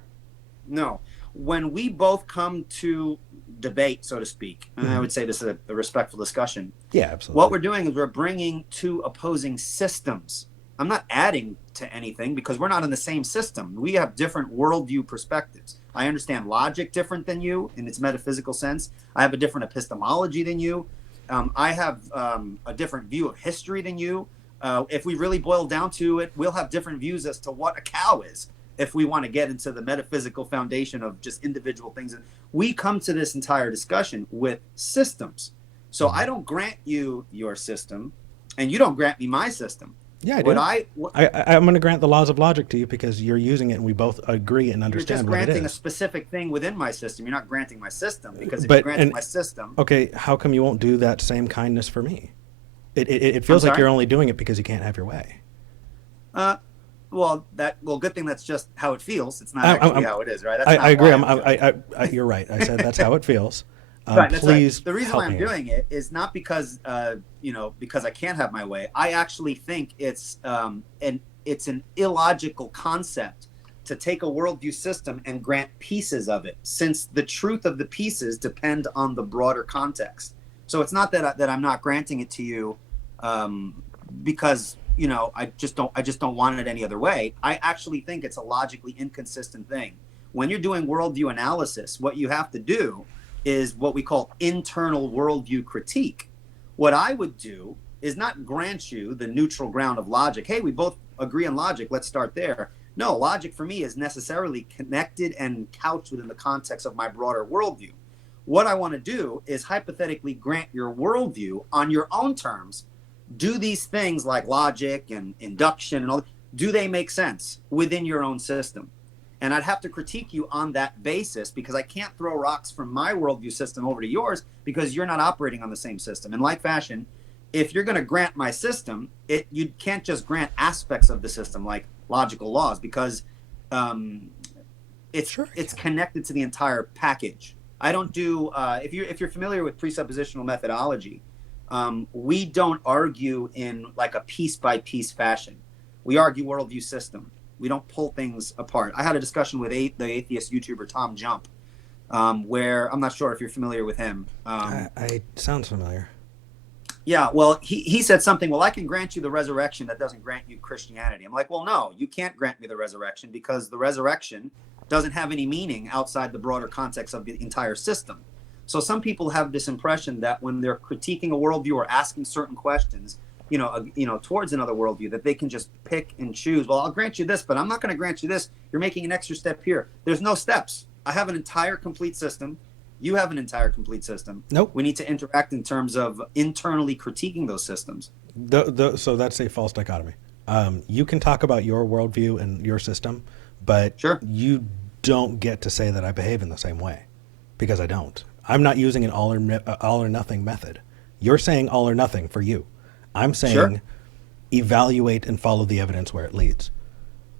No. When we both come to debate, so to speak, and I would say this is a respectful discussion, Yeah, absolutely. what we're doing is we're bringing two opposing systems. I'm not adding to anything because we're not in the same system. We have different worldview perspectives. I understand logic different than you in its metaphysical sense. I have a different epistemology than you. I have a different view of history than you. If we really boil down to it, we'll have different views as to what a cow is if we want to get into the metaphysical foundation of just individual things. We come to this entire discussion with systems. So I don't grant you your system, and you don't grant me my system. Yeah, I do. What I'm going to grant the laws of logic to you because you're using it and we both agree and you're just understand what it granting a is. specific thing within my system. You're not granting my system, because if But- you granted and- my system, Okay, how come you won't do that same kindness for me? It feels like sorry? you're only doing it because you can't have your way. Good thing that's just how it feels. It's not I, actually I'm, how it is, right? That's I not agree. why I'm doing it. You're right. I said that's how it feels. Right, that's right. Please The reason why help I'm me here. doing it is not because because I can't have my way. I actually think it's an illogical concept to take a worldview system and grant pieces of it, since the truth of the pieces depend on the broader context. So it's not that I'm not granting it to you because I just don't want it any other way. I actually think it's a logically inconsistent thing. When you're doing worldview analysis, what you have to do is what we call internal worldview critique. What I would do is not grant you the neutral ground of logic. Hey, we both agree on logic. Let's start there. No, logic for me is necessarily connected and couched within the context of my broader worldview. What I want to do is hypothetically grant your worldview on your own terms. Do these things like logic and induction and all, do they make sense within your own system? And I'd have to critique you on that basis, because I can't throw rocks from my worldview system over to yours because you're not operating on the same system. In like fashion, if you're going to grant my system, you can't just grant aspects of the system like logical laws, because it's connected to the entire package. I don't do if you're familiar with presuppositional methodology, we don't argue in like a piece by piece fashion. We argue worldview system. We don't pull things apart. I had a discussion with the atheist YouTuber Tom Jump, where I'm not sure if you're familiar with him. I sounds familiar. Yeah, well, he said something, well, I can grant you the resurrection, that doesn't grant you Christianity. I'm like, well, no, you can't grant me the resurrection, because the resurrection doesn't have any meaning outside the broader context of the entire system. So some people have this impression that when they're critiquing a worldview or asking certain questions, towards another worldview, that they can just pick and choose. Well, I'll grant you this, but I'm not going to grant you this. You're making an extra step here. There's no steps. I have an entire complete system. You have an entire complete system. Nope. We need to interact in terms of internally critiquing those systems. So that's a false dichotomy. You can talk about your worldview and your system, but Sure. you don't get to say that I behave in the same way, because I don't. I'm not using an all or nothing method. You're saying all or nothing for you. I'm saying Sure. Evaluate and follow the evidence where it leads.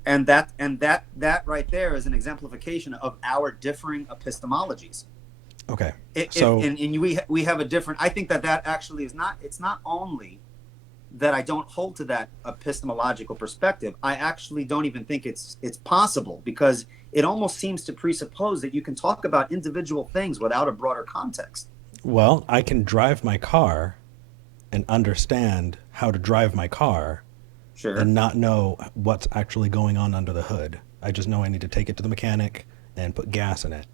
And that right there is an exemplification of our differing epistemologies. Okay. We have a different. I think that actually is not. It's not only that I don't hold to that epistemological perspective. I actually don't even think it's possible, because it almost seems to presuppose that you can talk about individual things without a broader context. Well, I can drive my car and understand how to drive my car, Sure. and not know what's actually going on under the hood. I just know I need to take it to the mechanic and put gas in it.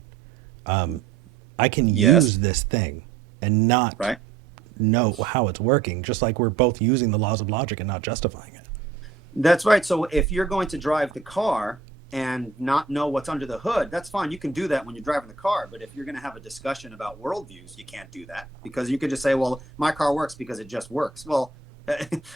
I can use this thing and not know how it's working, just like we're both using the laws of logic and not justifying it. That's right. So if you're going to drive the car and not know what's under the hood, that's fine. You can do that when you're driving the car. But if you're going to have a discussion about worldviews, you can't do that, because you could just say, well, my car works because it just works. Well,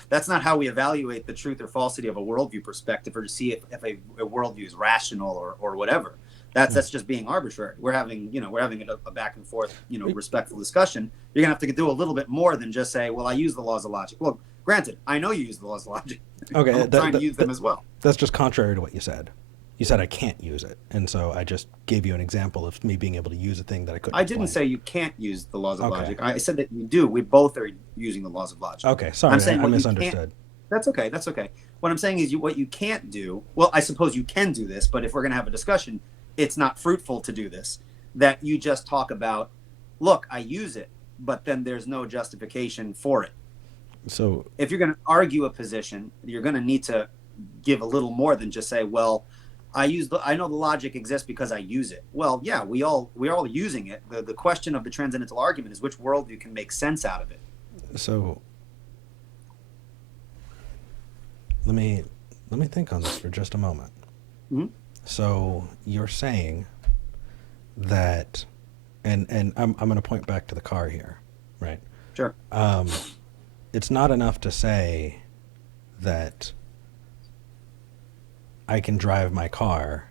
that's not how we evaluate the truth or falsity of a worldview perspective, or to see if a worldview is rational or whatever. That's just being arbitrary. We're having a back and forth, respectful discussion. You're gonna have to do a little bit more than just say, well, I use the laws of logic. Well, granted, I know you use the laws of logic. Okay, I'm trying to use them as well. That's just contrary to what you said. You said I can't use it, and so I just gave you an example of me being able to use a thing that I couldn't. I didn't say you can't use the laws of logic. I said that you do. We both are using the laws of logic. Okay, sorry, I'm saying I misunderstood. That's okay. That's okay. What I'm saying is what you can't do. Well, I suppose you can do this, but if we're going to have a discussion, it's not fruitful to do this. That you just talk about, look, I use it, but then there's no justification for it. So if you're going to argue a position, you're going to need to give a little more than just say, well, I know the logic exists because I use it. Well, yeah, we're all using it. The question of the transcendental argument is which worldview can make sense out of it. So let me think on this for just a moment. Mm-hmm. So you're saying that, and I'm going to point back to the car here, right? Sure. It's not enough to say that I can drive my car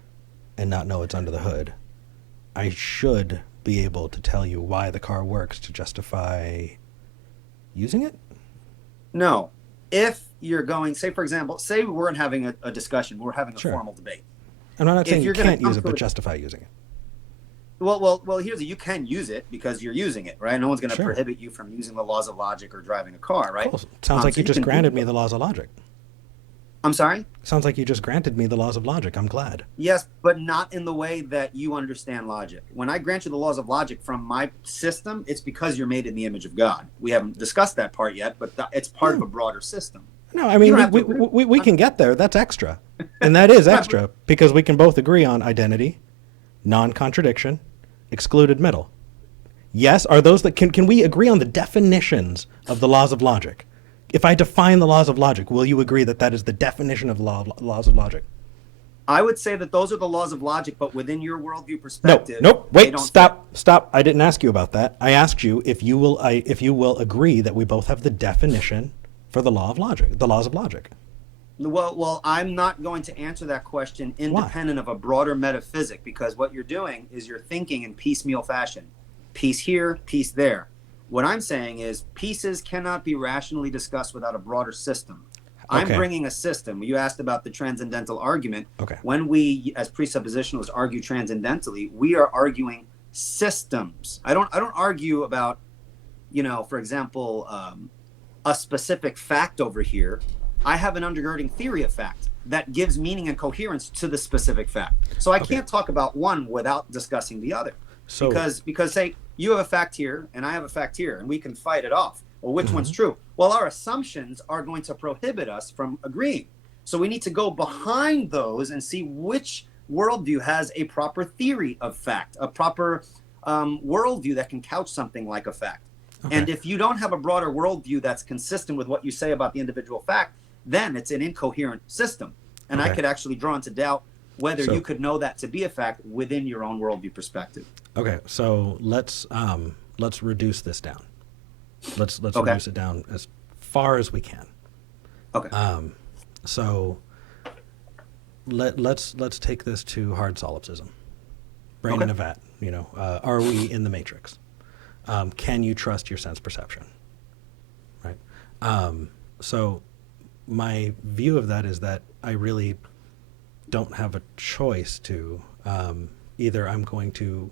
and not know it's under the hood. I should be able to tell you why the car works to justify using it? No. If you're going, say, for example, say we weren't having a discussion, we're having a Sure. formal debate. I'm not If saying you you're going can't to use it, but justify using it. well, here's you can use it because you're using it, right? No one's going to Sure. prohibit you from using the laws of logic or driving a car, right? Cool. Sounds like So you just can granted me the laws of logic. I'm sorry? Sounds like you just granted me the laws of logic. I'm glad. Yes, but not in the way that you understand logic. When I grant you the laws of logic from my system, it's because you're made in the image of God. We haven't discussed that part yet, but it's part of a broader system. No, I mean, You don't we, have to we, we can get there. That's extra. And that is extra because we can both agree on identity, non-contradiction, excluded middle. Yes, are those that can we agree on the definitions of the laws of logic? If I define the laws of logic, will you agree that that is the definition of laws of logic? I would say that those are the laws of logic, but within your worldview No, perspective. nope. they Wait, don't stop. I didn't ask you about that. I asked you if you will agree that we both have the definition for the laws of logic. Well, I'm not going to answer that question independent of a broader metaphysic, because what you're doing is you're thinking in piecemeal fashion. Piece here, piece there. What I'm saying is pieces cannot be rationally discussed without a broader system. I'm Okay. bringing a system. You asked about the transcendental argument. Okay. When we, as presuppositionalists, argue transcendentally, we are arguing systems. I don't argue about, for example, a specific fact over here. I have an undergirding theory of fact that gives meaning and coherence to the specific fact. So I can't talk about one without discussing the other. So Because say you have a fact here and I have a fact here and we can fight it off. Well, which one's true? Well, our assumptions are going to prohibit us from agreeing. So we need to go behind those and see which worldview has a proper theory of fact, a proper worldview that can couch something like a fact. Okay. And if you don't have a broader worldview that's consistent with what you say about the individual fact, then it's an incoherent system. And I Okay. could actually draw into doubt whether So- you could know that to be a fact within your own worldview perspective. Okay, so let's reduce this down. Let's Okay. reduce it down as far as we can. Okay. So let's take this to hard solipsism. Brain in a vat. Are we in the matrix? Can you trust your sense perception? Right. So my view of that is that I really don't have a choice to either I'm going to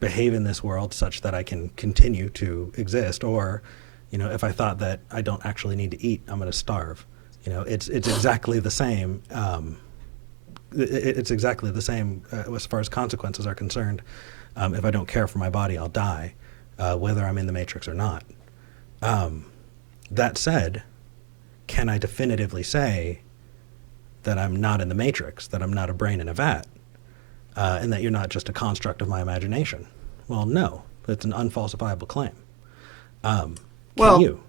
behave in this world such that I can continue to exist, or if I thought that I don't actually need to eat, I'm going to starve. It's exactly the same. It's exactly the same as far as consequences are concerned. If I don't care for my body, I'll die, whether I'm in the matrix or not. That said, can I definitively say that I'm not in the matrix, that I'm not a brain in a vat, and that you're not just a construct of my imagination? Well, no, it's an unfalsifiable claim. Can you?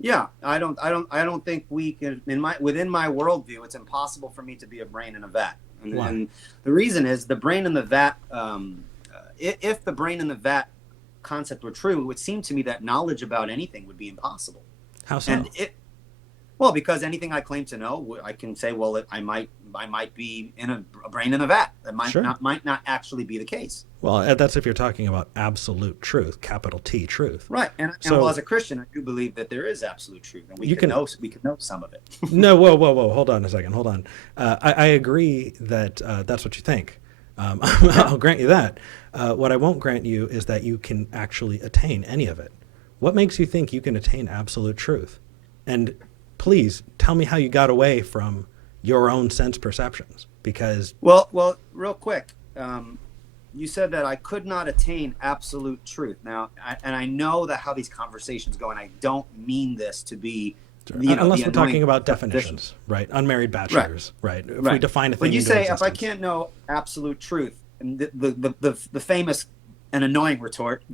Yeah, I don't think we can. Within my worldview, it's impossible for me to be a brain in a vat. And the reason is the brain in the vat. If the brain in the vat concept were true, it would seem to me that knowledge about anything would be impossible. How so? Well, because anything I claim to know, I can say, well, I might be in a brain in a vat. That might not actually be the case. Well, that's if you're talking about absolute truth, capital T truth. Right. And as a Christian, I do believe that there is absolute truth, and we can know some of it. No, whoa. Hold on a second. Hold on. I agree that that's what you think. I'll grant you that. What I won't grant you is that you can actually attain any of it. What makes you think you can attain absolute truth? And please tell me how you got away from your own sense perceptions, because well, real quick, you said that I could not attain absolute truth. Now, I know that how these conversations go, and I don't mean this to be, unless we're talking about definitions, right? Unmarried bachelors, right? If we define a thing, when you say existence, if I can't know absolute truth, and the famous and annoying retort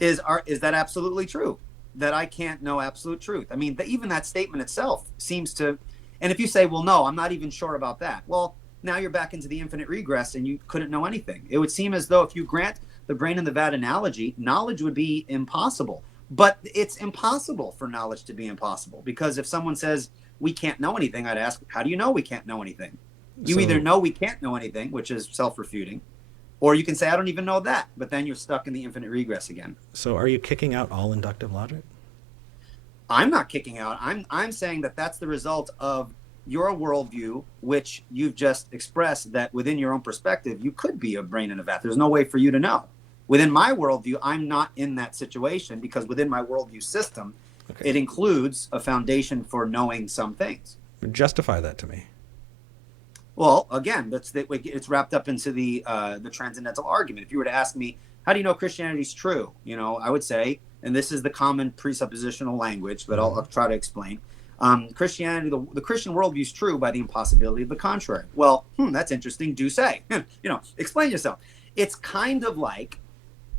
is that absolutely true? That I can't know absolute truth. I mean, even that statement itself seems to, and if you say, well, no, I'm not even sure about that. Well, now you're back into the infinite regress and you couldn't know anything. It would seem as though if you grant the brain in the vat analogy, knowledge would be impossible. But it's impossible for knowledge to be impossible, because if someone says we can't know anything, I'd ask, how do you know we can't know anything? You either know we can't know anything, which is self-refuting, or you can say, I don't even know that, but then you're stuck in the infinite regress again. So are you kicking out all inductive logic? I'm not kicking out. I'm saying that that's the result of your worldview, which you've just expressed that within your own perspective, you could be a brain in a vat. There's no way for you to know. Within my worldview, I'm not in that situation because within my worldview system, it includes a foundation for knowing some things. Justify that to me. Well, again, it's wrapped up into the transcendental argument. If you were to ask me, how do you know Christianity is true? I would say, and this is the common presuppositional language, but I'll try to explain. Christianity, the Christian worldview is true by the impossibility of the contrary. Well, that's interesting. Do say, explain yourself. It's kind of like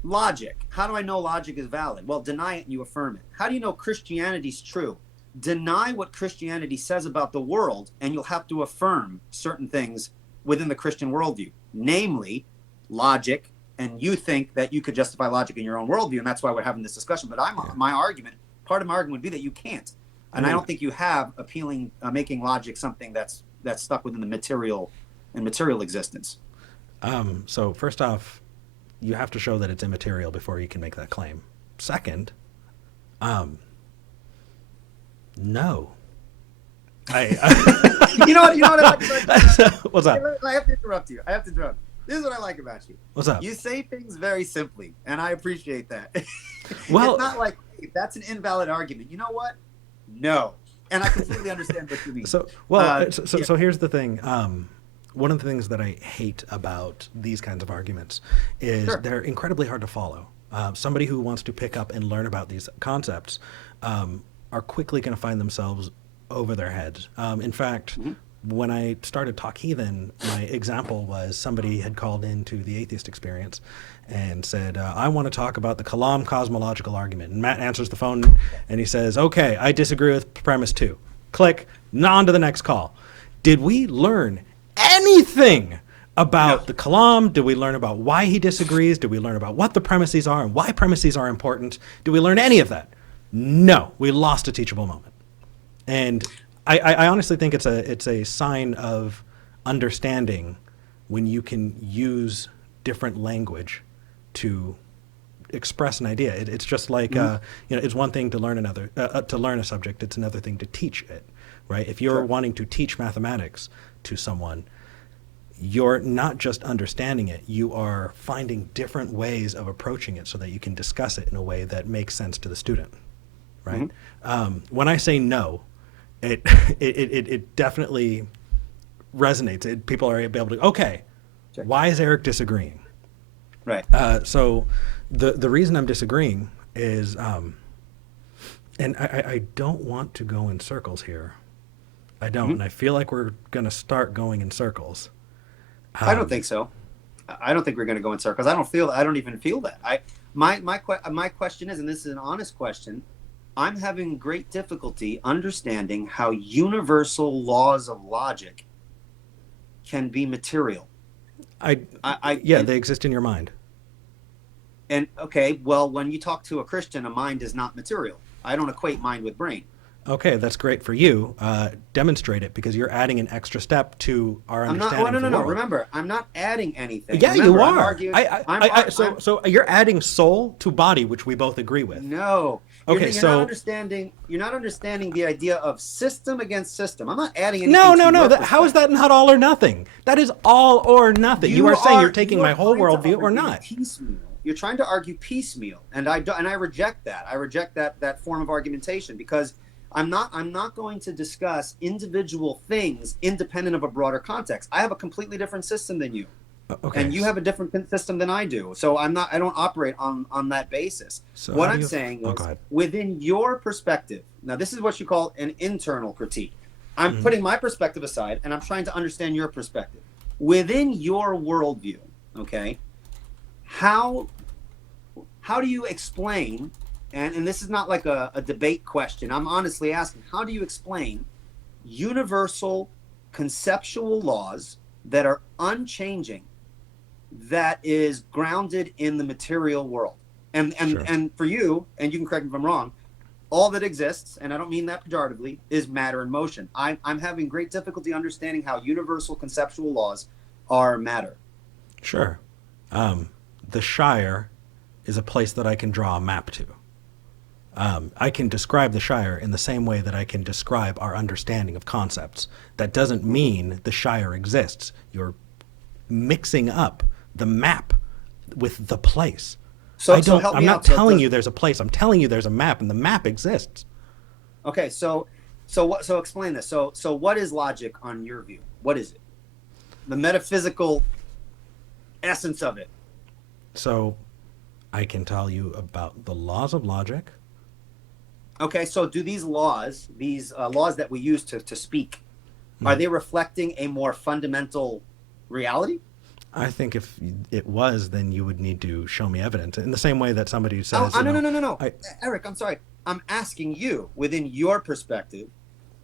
logic. How do I know logic is valid? Well, deny it and you affirm it. How do you know Christianity is true? Deny what Christianity says about the world, and you'll have to affirm certain things within the Christian worldview, namely logic. And you think that you could justify logic in your own worldview, and that's why we're having this discussion. But my argument, part of my argument would be that you can't, and I don't think you have making logic something that's stuck within the material existence. So first off, you have to show that it's immaterial before you can make that claim. Second, no. You know what I like about you? What's up? I have to interrupt you. This is what I like about you. What's up? You say things very simply, and I appreciate that. Well, it's not like, hey, that's an invalid argument. You know what? No. And I completely understand what you mean. So here's the thing. One of the things that I hate about these kinds of arguments is they're incredibly hard to follow. Somebody who wants to pick up and learn about these concepts are quickly going to find themselves over their heads. In fact, when I started Talk Heathen, my example was somebody had called into the atheist experience and said, I want to talk about the Kalam cosmological argument. And Matt answers the phone and he says, okay, I disagree with premise 2. Click, on to the next call. Did we learn anything about the Kalam? Did we learn about why he disagrees? Did we learn about what the premises are and why premises are important? Did we learn any of that? No, we lost a teachable moment. And I honestly think it's a sign of understanding when you can use different language to express an idea. It's just like it's one thing to learn a subject. It's another thing to teach it, right? If you're wanting to teach mathematics to someone, you're not just understanding it. You are finding different ways of approaching it so that you can discuss it in a way that makes sense to the student, right? When I say no, it definitely resonates. People are able to, okay, why is Eric disagreeing? Right. So the reason I'm disagreeing is, and I don't want to go in circles here. I don't, and I feel like we're going to start going in circles. I don't think so. I don't think we're going to go in circles. I don't even feel that. My question is, and this is an honest question, I'm having great difficulty understanding how universal laws of logic can be material. They exist in your mind. And okay, well, when you talk to a Christian, a mind is not material. I don't equate mind with brain. Okay, that's great for you. Demonstrate it, because you're adding an extra step to our understanding of the world. Remember, I'm not adding anything. Yeah, remember, you are. So you're adding soul to body, which we both agree with. No. Okay, you're not understanding the idea of system against system. I'm not adding anything. No. How is that not all or nothing? That is all or nothing. You are saying you're taking my whole worldview or not. Piecemeal. You're trying to argue piecemeal, and I reject that. I reject that form of argumentation, because I'm not going to discuss individual things independent of a broader context. I have a completely different system than you. Okay. And you have a different system than I do. So I don't operate on that basis. So what I'm saying is, within your perspective, now this is what you call an internal critique. I'm putting my perspective aside and I'm trying to understand your perspective. Within your worldview, okay, how do you explain, and this is not like a debate question, I'm honestly asking, how do you explain universal conceptual laws that are unchanging, that is grounded in the material world? And for you, and you can correct me if I'm wrong, all that exists, and I don't mean that pejoratively, is matter and motion. I'm having great difficulty understanding how universal conceptual laws are matter. Sure. The Shire is a place that I can draw a map to. I can describe the Shire in the same way that I can describe our understanding of concepts. That doesn't mean the Shire exists. You're mixing up the map with the place. So help I'm me not out. So telling you there's a place. I'm telling you there's a map, and the map exists. okay, so explain this. So what is logic on your view? What is it? The metaphysical essence of it. So I can tell you about the laws of logic. Okay, so do these laws that we use to speak, are they reflecting a more fundamental reality? I think if it was, then you would need to show me evidence. In the same way that somebody says, No. Eric, I'm sorry. I'm asking you, within your perspective,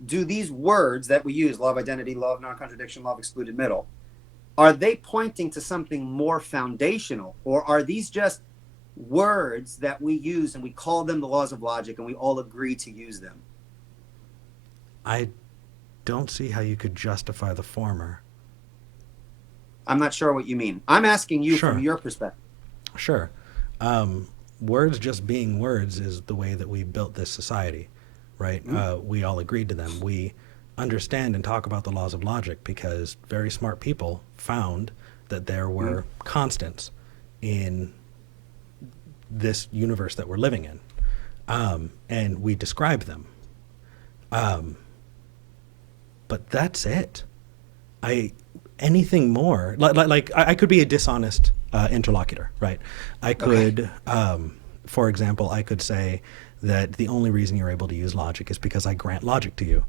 do these words that we use, law of identity, law of non-contradiction, law of excluded middle, are they pointing to something more foundational, or are these just words that we use and we call them the laws of logic and we all agree to use them? I don't see how you could justify the former. I'm not sure what you mean. I'm asking you Sure. from your perspective. Sure. Words just being words is the way that we built this society, right? We all agreed to them. We understand and talk about the laws of logic because very smart people found that there were constants in this universe that we're living in, and we describe them. But that's it. Anything more, like I could be a dishonest interlocutor, right? I could, for example, I could say that the only reason you're able to use logic is because I grant logic to you,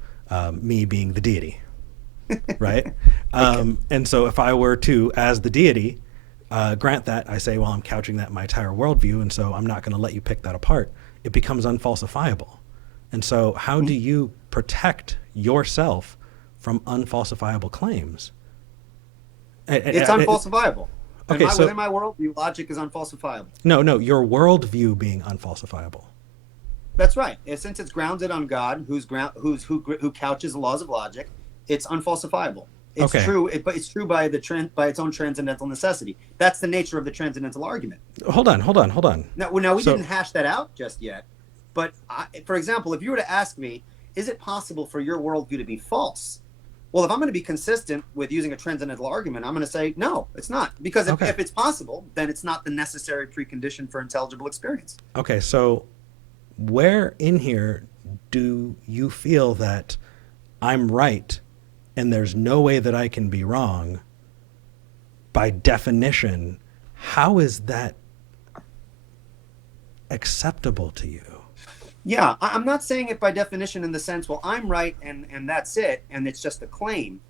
me being the deity, right? And so if I were to, as the deity, grant that, I say, well, I'm couching that in my entire worldview, and so I'm not going to let you pick that apart. It becomes unfalsifiable. And so how do you protect yourself from unfalsifiable claims? It's unfalsifiable. Okay, within my worldview, logic is unfalsifiable. No, your worldview being unfalsifiable. That's right. Since it's grounded on God, who couches the laws of logic, it's unfalsifiable. It's true, but it's true by its own transcendental necessity. That's the nature of the transcendental argument. Hold on. Now we didn't hash that out just yet. But for example, if you were to ask me, is it possible for your worldview to be false? Well, if I'm going to be consistent with using a transcendental argument, I'm going to say, no, it's not. Because if it's possible, then it's not the necessary precondition for intelligible experience. Okay, so where in here do you feel that I'm right and there's no way that I can be wrong? By definition, how is that acceptable to you? Yeah, I'm not saying it by definition in the sense, well, I'm right and that's it, and it's just a claim.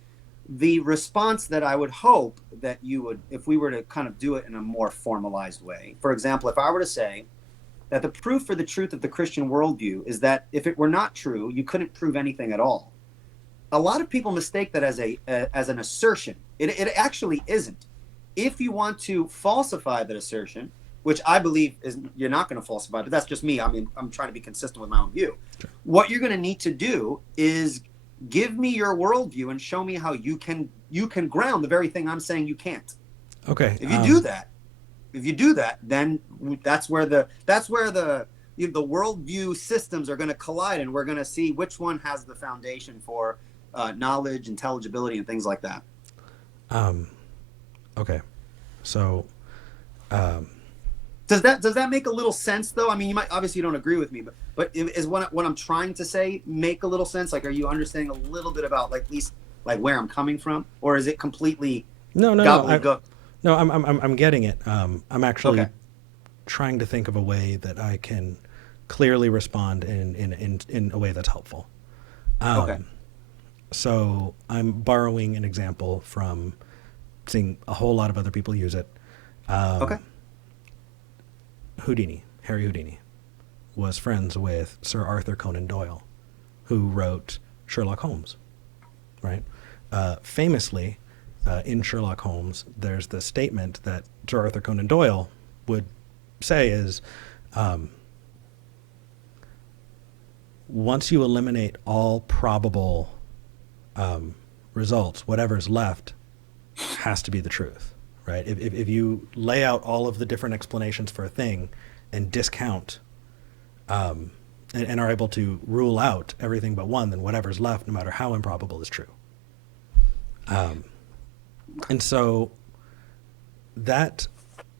The response that I would hope that you would, if we were to kind of do it in a more formalized way, for example, if I were to say that the proof for the truth of the Christian worldview is that if it were not true, you couldn't prove anything at all. A lot of people mistake that as an assertion. It actually isn't. If you want to falsify that assertion, which I believe is you're not going to falsify, but that's just me. I mean, I'm trying to be consistent with my own view. Sure. What you're going to need to do is give me your worldview and show me how you can ground the very thing I'm saying you can't. Okay. If you do that, then that's where the worldview systems are going to collide, and we're going to see which one has the foundation for knowledge, intelligibility, and things like that. Okay. So. Does that make a little sense, though? I mean, you don't agree with me, but is what I'm trying to say make a little sense? Like, are you understanding a little bit about at least where I'm coming from, or is it completely gobbledygook? No, I'm getting it. I'm actually trying to think of a way that I can clearly respond in a way that's helpful. So I'm borrowing an example from seeing a whole lot of other people use it. Harry Houdini, was friends with Sir Arthur Conan Doyle, who wrote Sherlock Holmes, right? Famously, in Sherlock Holmes, there's the statement that Sir Arthur Conan Doyle would say is, once you eliminate all probable results, whatever's left has to be the truth. Right? If you lay out all of the different explanations for a thing and discount and are able to rule out everything but one, then whatever's left, no matter how improbable, is true. And so that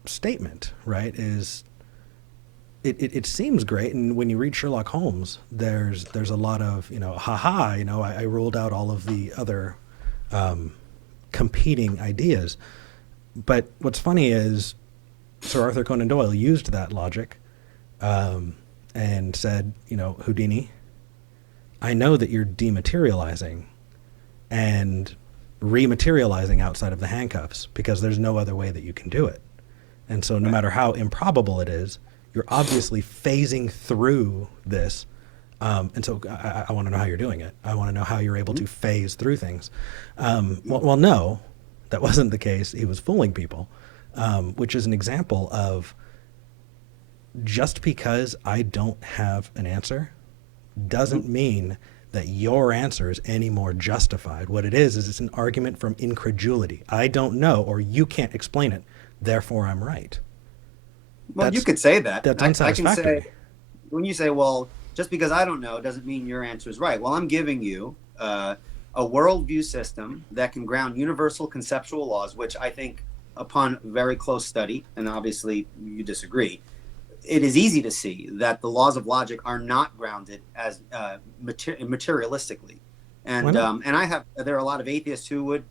statement, right, is it seems great. And when you read Sherlock Holmes, there's a lot of, haha, I ruled out all of the other competing ideas. But what's funny is Sir Arthur Conan Doyle used that logic and said, Houdini, I know that you're dematerializing and rematerializing outside of the handcuffs because there's no other way that you can do it. And so no matter how improbable it is, you're obviously phasing through this. And so I want to know how you're doing it. I want to know how you're able to phase through things. Well, no, that wasn't the case. He was fooling people, which is an example of just because I don't have an answer doesn't mean that your answer is any more justified. What it is it's an argument from incredulity. I don't know, or you can't explain it, therefore I'm right. Well, you could say that. That's I unsatisfactory. can say, when you say, well, just because I don't know doesn't mean your answer is right. Well, I'm giving you a worldview system that can ground universal conceptual laws, which I think upon very close study, and obviously you disagree, it is easy to see that the laws of logic are not grounded as materialistically. And there are a lot of atheists who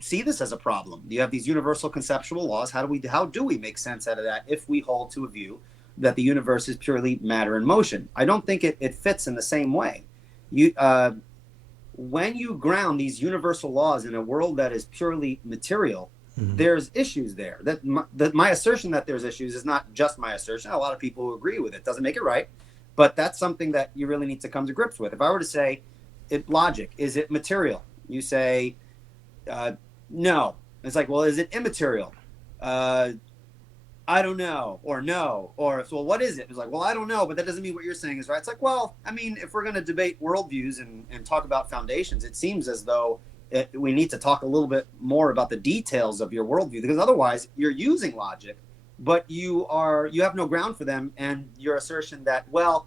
see this as a problem. You have these universal conceptual laws. How do we make sense out of that if we hold to a view that the universe is purely matter and motion? I don't think it fits in the same way. When you ground these universal laws in a world that is purely material, there's issues there. My assertion that there's issues is not just my assertion. A lot of people who agree with it doesn't make it right, but that's something that you really need to come to grips with. If I were to say, logic, is it material? You say, no. It's like, well, is it immaterial? I don't know, or no, or well, what is it? It's like, well, I don't know, but that doesn't mean what you're saying is right. It's like, well, I mean, if we're going to debate worldviews and talk about foundations, it seems as though we need to talk a little bit more about the details of your worldview, because otherwise you're using logic, but you have no ground for them, and your assertion that, well,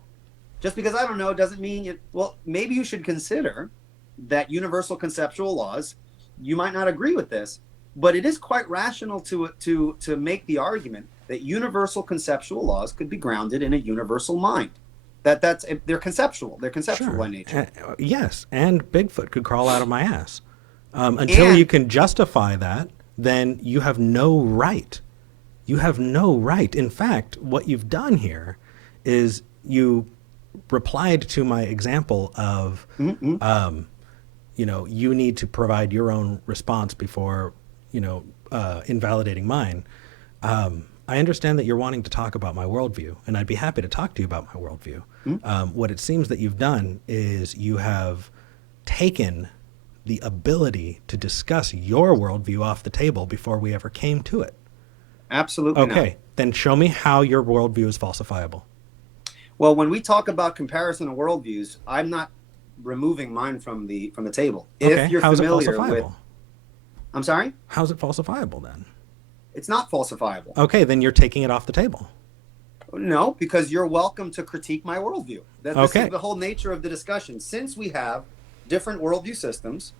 just because I don't know doesn't mean well, maybe you should consider that universal conceptual laws, you might not agree with this, but it is quite rational to make the argument that universal conceptual laws could be grounded in a universal mind. They're conceptual. They're conceptual Sure. by nature. Yes, and Bigfoot could crawl out of my ass. Until you can justify that, then you have no right. You have no right. In fact, what you've done here is you replied to my example of, you need to provide your own response before, invalidating mine. I understand that you're wanting to talk about my worldview, and I'd be happy to talk to you about my worldview. What it seems that you've done is you have taken the ability to discuss your worldview off the table before we ever came to it. Absolutely Okay, not. then show me how your worldview is falsifiable. Well, when we talk about comparison of worldviews, I'm not removing mine from the table. Okay, If you're how's it familiar with, falsifiable? I'm sorry? How's it falsifiable then? It's not falsifiable. Okay, then you're taking it off the table. No, because you're welcome to critique my worldview. This Okay. is the whole nature of the discussion. Since we have different worldview systems,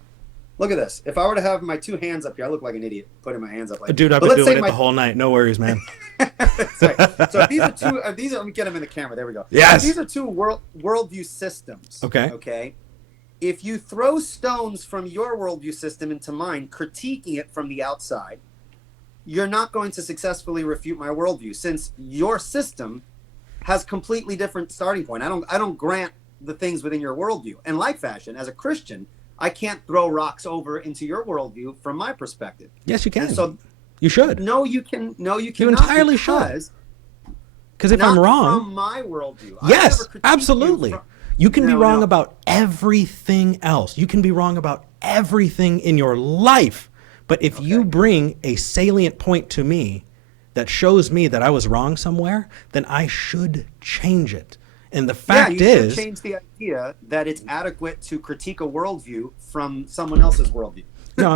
look at this. If I were to have my two hands up here, I look like an idiot putting my hands up like Dude, I've but been let's doing say it the whole night. No worries, man. Sorry. So if these are, let me get them in the camera. There we go. Yes. If these are two worldview systems. Okay. If you throw stones from your worldview system into mine, critiquing it from the outside, you're not going to successfully refute my worldview, since your system has completely different starting point. I don't grant the things within your worldview. And like fashion, as a Christian, I can't throw rocks over into your worldview from my perspective. Yes, you can. And so you should. No, you can. No, you You cannot. entirely should. Because if I'm Not wrong, from my worldview. I yes, never critiqued absolutely. you from- You can be No, wrong no. about everything else. You can be wrong about everything in your life. But if you bring a salient point to me that shows me that I was wrong somewhere, then I should change it. And the fact you is, should change the idea that it's adequate to critique a worldview from someone else's worldview. no,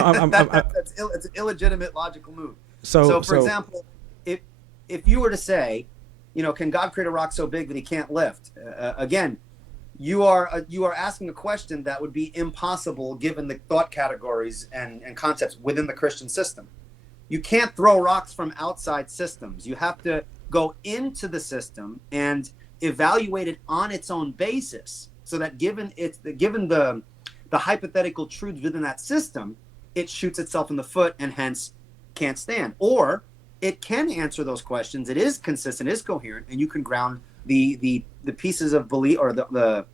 It's an illegitimate logical move. So For example, if you were to say can God create a rock so big that he can't lift? Again, you are asking a question that would be impossible given the thought categories and concepts within the Christian system. You can't throw rocks from outside systems. You have to go into the system and evaluate it on its own basis, so that given the hypothetical truths within that system, it shoots itself in the foot and hence can't stand. Or it can answer those questions. It is consistent, is coherent, and you can ground the pieces of belief, or the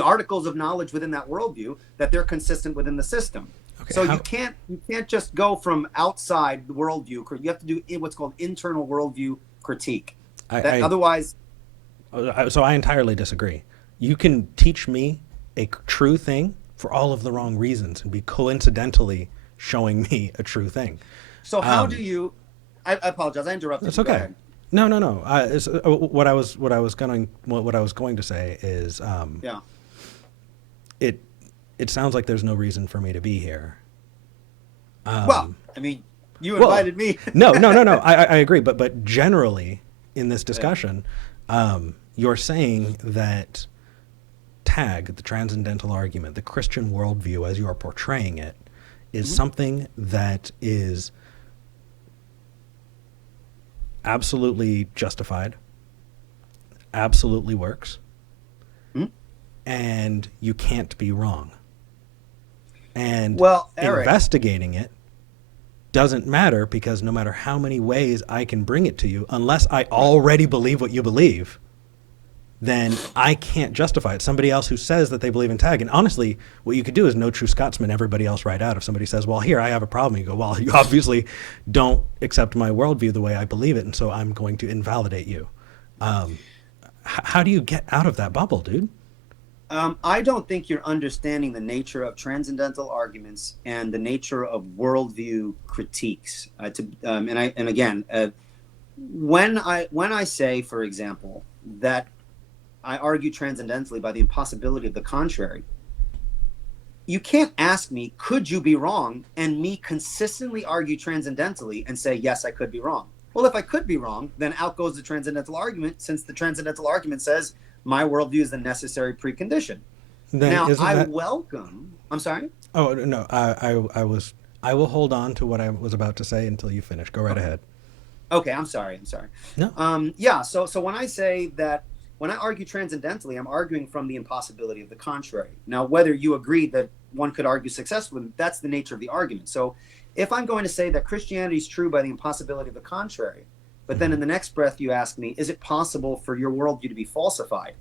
articles of knowledge within that worldview, that they're consistent within the system. Okay, so you can't just go from outside the worldview. You have to do what's called internal worldview critique. Otherwise, so I entirely disagree. You can teach me a true thing for all of the wrong reasons and be coincidentally showing me a true thing. So how do you? I apologize. I interrupted. It's okay. No. What I was going to say is, It sounds like there's no reason for me to be here. Well, I mean, you invited me. No. I agree. But generally in this discussion, you're saying that the transcendental argument, the Christian worldview as you are portraying it, is something that is absolutely justified, absolutely works, and you can't be wrong. And investigating it doesn't matter, because no matter how many ways I can bring it to you, unless I already believe what you believe, then I can't justify it. Somebody else who says that they believe in tag, and honestly, what you could do is no true Scotsman, everybody else right out. If somebody says, well, here, I have a problem, you go, well, you obviously don't accept my worldview the way I believe it, and so I'm going to invalidate you. How do you get out of that bubble, dude? I don't think you're understanding the nature of transcendental arguments and the nature of worldview critiques. When I say, for example, that I argue transcendentally by the impossibility of the contrary, you can't ask me, could you be wrong? And me consistently argue transcendentally and say, yes, I could be wrong. Well, if I could be wrong, then out goes the transcendental argument, since the transcendental argument says my worldview is the necessary precondition. I'm sorry? Oh, no, I will hold on to what I was about to say until you finish. Go right ahead. Okay, I'm sorry. No. So when I say that, when I argue transcendentally, I'm arguing from the impossibility of the contrary. Now, whether you agree that one could argue successfully, that's the nature of the argument. So if I'm going to say that Christianity is true by the impossibility of the contrary, but then in the next breath you ask me, is it possible for your worldview to be falsified?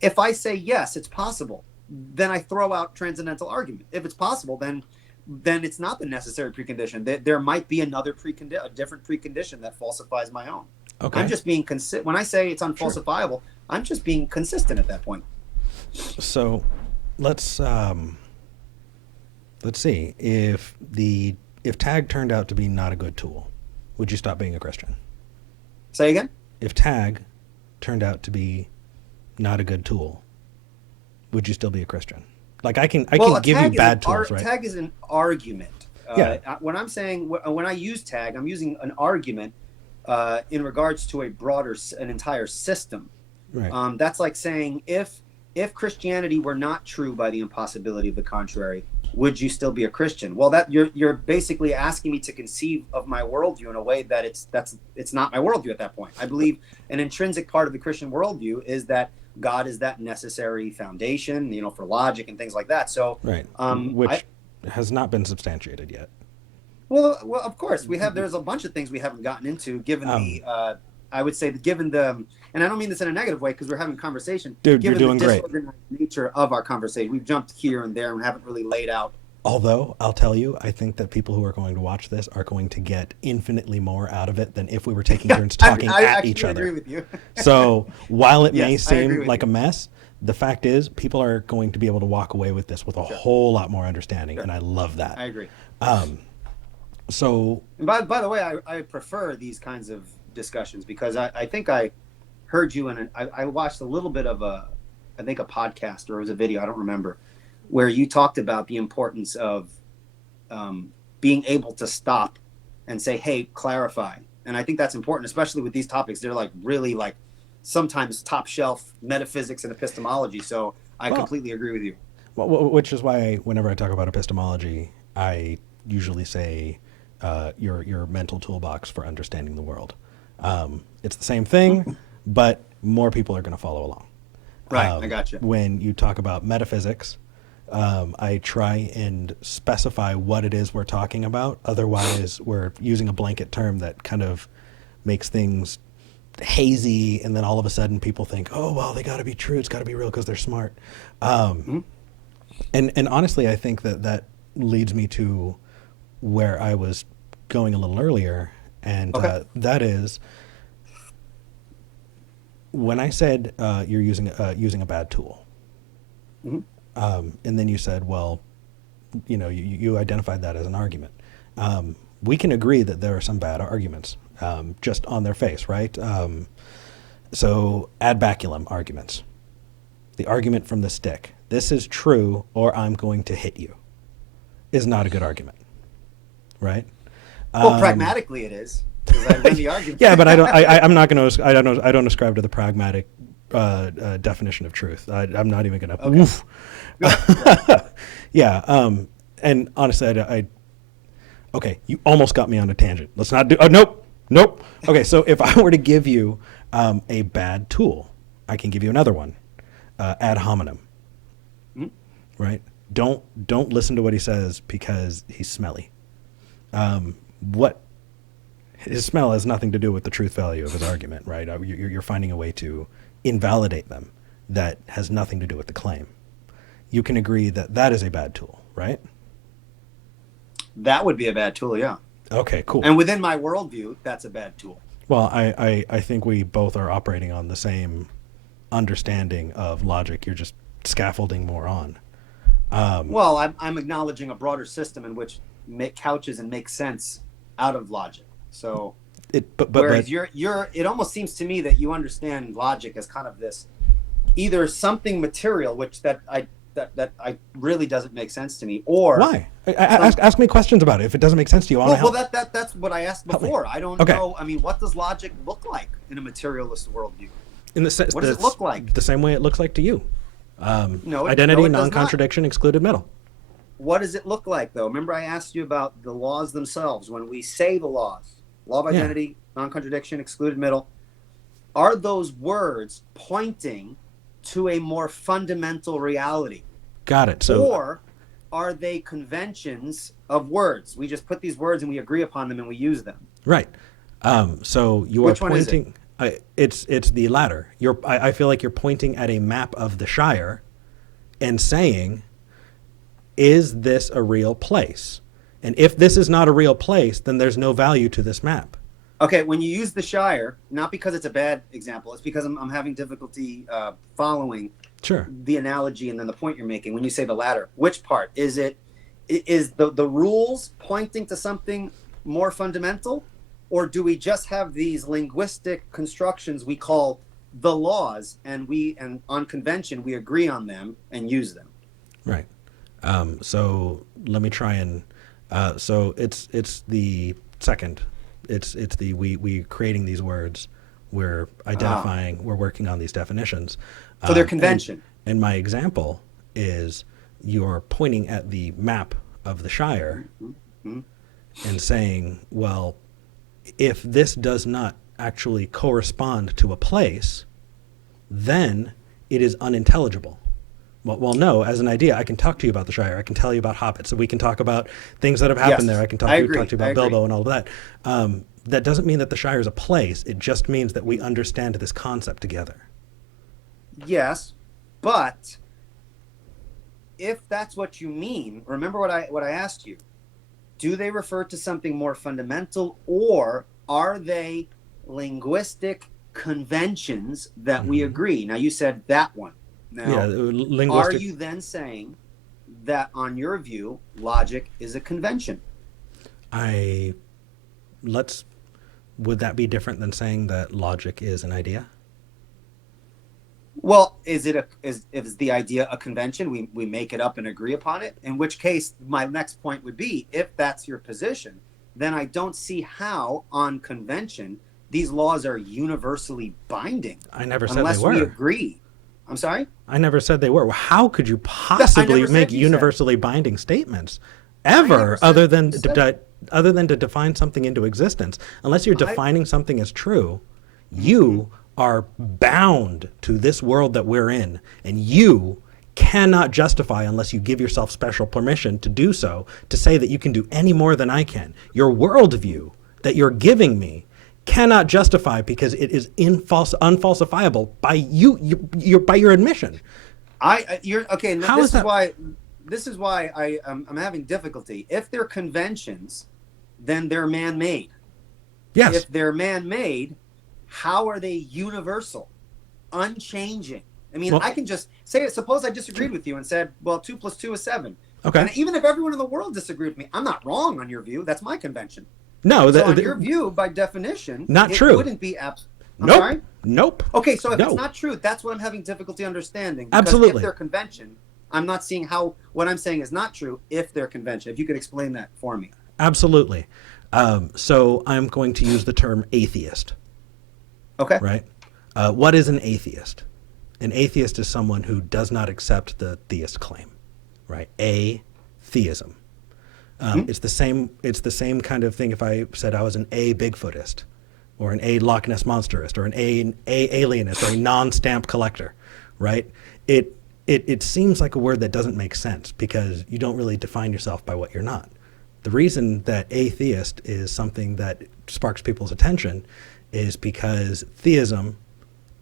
If I say yes, it's possible, then I throw out transcendental argument. If it's possible, then it's not the necessary precondition. There might be another a different precondition that falsifies my own. Okay. I'm just being when I say it's unfalsifiable, sure, I'm just being consistent at that point. So let's see, if tag turned out to be not a good tool, would you stop being a Christian? Say again? If tag turned out to be not a good tool, would you still be a Christian? Like I can give you bad tools, right? Tag is an argument. When I use tag, I'm using an argument in regards to an entire system. Right. That's like saying, if Christianity were not true by the impossibility of the contrary, would you still be a Christian? Well, that you're basically asking me to conceive of my worldview in a way that it's not my worldview at that point. I believe an intrinsic part of the Christian worldview is that God is that necessary foundation, for logic and things like that. So, right, which has not been substantiated yet. Well, of course we have. There's a bunch of things we haven't gotten into, given I would say, given the, and I don't mean this in a negative way because we're having a conversation. Dude, you're doing great. Given the disorganized nature of our conversation, we've jumped here and there and haven't really laid out. Although, I'll tell you, I think that people who are going to watch this are going to get infinitely more out of it than if we were taking turns talking at each other. I agree with you. So, while it may seem like a mess, the fact is people are going to be able to walk away with this with a whole lot more understanding, and I love that. I agree. So, and by the way, I prefer these kinds of discussions because I think I heard you and I watched a little bit of a podcast, or it was a video, I don't remember, where you talked about the importance of being able to stop and say, hey, clarify, And I think that's important, especially with these topics. They're like really like sometimes top shelf metaphysics and epistemology. So I Well, completely agree with you. which is why whenever I talk about epistemology, I usually say your mental toolbox for understanding the world. It's the same thing, but more people are going to follow along. Right, I got you. When you talk about metaphysics, I try and specify what it is we're talking about. Otherwise, we're using a blanket term that kind of makes things hazy, and then all of a sudden people think, oh, well, they got to be true. It's got to be real because they're smart. And honestly, I think that leads me to where I was going a little earlier, and Okay. that is when I said you're using a bad tool, and then you said, well, you identified that as an argument. We can agree that there are some bad arguments just on their face, right? So ad baculum arguments, the argument from the stick. This is true, or I'm going to hit you, is not a good argument, right? Well, pragmatically it is, because I win the argument. Yeah, but I'm not going to. I don't ascribe to the pragmatic definition of truth. I'm not even going to. Okay. Oof. Yeah. And honestly, okay, you almost got me on a tangent. Let's not do. Oh, nope. Okay, so if I were to give you a bad tool, I can give you another one, ad hominem. Right? Don't listen to what he says because he's smelly. What his smell has nothing to do with the truth value of his argument, right? You're finding a way to invalidate them that has nothing to do with the claim. You can agree that that is a bad tool, right? That would be a bad tool, yeah. Okay, cool. And within my worldview, that's a bad tool. Well, I think we both are operating on the same understanding of logic. You're just scaffolding more on. Well, I'm acknowledging a broader system in which couches and makes sense out of logic. So, whereas it almost seems to me that you understand logic as kind of this, either something material, which that really doesn't make sense to me, or why? Ask me questions about it. If it doesn't make sense to you, well, that's what I asked before. I don't Okay. know. I mean, what does logic look like in a materialist worldview? In the sense, What does it look like? The same way it looks like to you. No, Identity, it does non-contradiction, excluded middle. What does it look like, though? Remember I asked you about the laws themselves. When we say the laws, law of identity, non-contradiction, excluded middle, are those words pointing to a more fundamental reality? Got it. So, or are they conventions of words? We just put these words and we agree upon them and we use them. right. So you Which are one is it? pointing. It's the latter. I feel like you're pointing at a map of the Shire, and saying, is this a real place? And if this is not a real place, then there's no value to this map. Okay, when you use the Shire, not because it's a bad example, it's because I'm having difficulty following Sure. the analogy and then the point you're making. When you say the latter, which part? Is the rules pointing to something more fundamental? Or do we just have these linguistic constructions we call the laws, and on convention we agree on them and use them? Right. So let me try and so it's the second. It's the we creating these words. We're identifying. We're working on these definitions. So they're convention. And my example is you're pointing at the map of the Shire and saying, well, if this does not actually correspond to a place, then it is unintelligible. Well, no, as an idea, I can talk to you about the Shire. I can tell you about hobbits. So we can talk about things that have happened Yes, there. I can talk I to agree. you about Bilbo and all of that. That doesn't mean that the Shire is a place. It just means that we understand this concept together. Yes, but if that's what you mean, remember what I asked you. Do they refer to something more fundamental, or are they linguistic conventions that we agree? Now, you said that one. Now, linguistic. are you then saying that, on your view, logic is a convention? Would that be different than saying that logic is an idea? Well, is the idea a convention? We make it up and agree upon it? In which case, my next point would be, if that's your position, then I don't see how, on convention, these laws are universally binding. I never said unless they were. we agree. I'm sorry? I never said they were. Well, how could you possibly make universally binding statements ever, other than to define something into existence? Unless you're defining something as true, you are bound to this world that we're in, and you cannot justify, unless you give yourself special permission to do so, to say that you can do any more than I can. Your worldview that you're giving me cannot justify, because it is unfalsifiable by by your admission. You're okay. How is that? This is why I'm having difficulty. If they're conventions, then they're man-made. Yes. If they're man-made, how are they universal, unchanging? I mean, I can just say it. Suppose I disagreed with you and said, well, 2 + 2 is 7. Okay. And even if everyone in the world disagreed with me, I'm not wrong on your view. That's my convention. No. So on your view, by definition, not it true. Wouldn't be Nope. Sorry? Nope. Okay, so if it's not true, that's what I'm having difficulty understanding. Because Absolutely. if they're convention, I'm not seeing how what I'm saying is not true if they're convention. If you could explain that for me. Absolutely. So I'm going to use the term atheist. Okay. Right? What is an atheist? An atheist is someone who does not accept the theist claim, right? Atheism. It's the same kind of thing if I said I was an A Bigfootist, or an A Loch Ness Monsterist, or an A alienist, or a non-stamp collector, right? It seems like a word that doesn't make sense, because you don't really define yourself by what you're not. The reason that atheist is something that sparks people's attention is because theism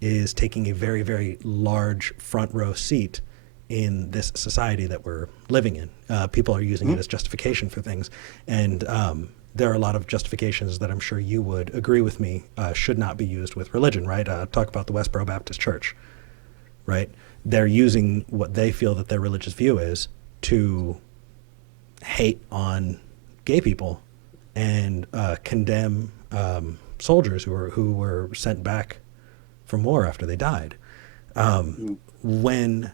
is taking a very, very large front row seat in this society that we're living in. People are using it as justification for things. And there are a lot of justifications that I'm sure you would agree with me should not be used with religion, right? Talk about the Westboro Baptist Church, right? They're using what they feel that their religious view is to hate on gay people and condemn soldiers who were sent back from war after they died. When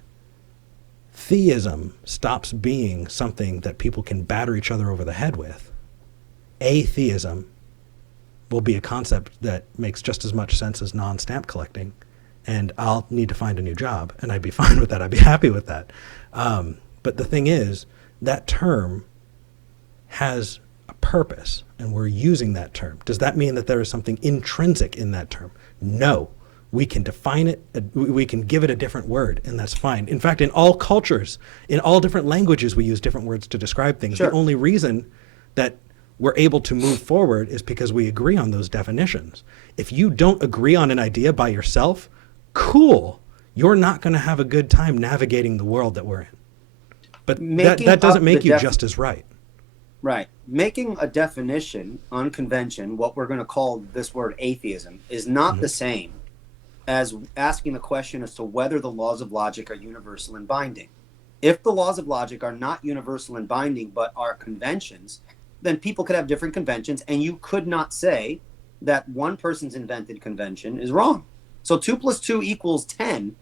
theism stops being something that people can batter each other over the head with, atheism will be a concept that makes just as much sense as non-stamp collecting, and I'll need to find a new job, and I'd be fine with that. I'd be happy with that. But the thing is, that term has a purpose, and we're using that term. Does that mean that there is something intrinsic in that term? No. We can define it, we can give it a different word, and that's fine. In fact, in all cultures, in all different languages, we use different words to describe things. Sure. The only reason that we're able to move forward is because we agree on those definitions. If you don't agree on an idea by yourself, cool, you're not going to have a good time navigating the world that we're in. But that doesn't make you just as right. Right. Making a definition on convention, what we're going to call this word atheism, is not the same as asking the question as to whether the laws of logic are universal and binding. If the laws of logic are not universal and binding, but are conventions, then people could have different conventions, and you could not say that one person's invented convention is wrong. So 2 + 2 = 10.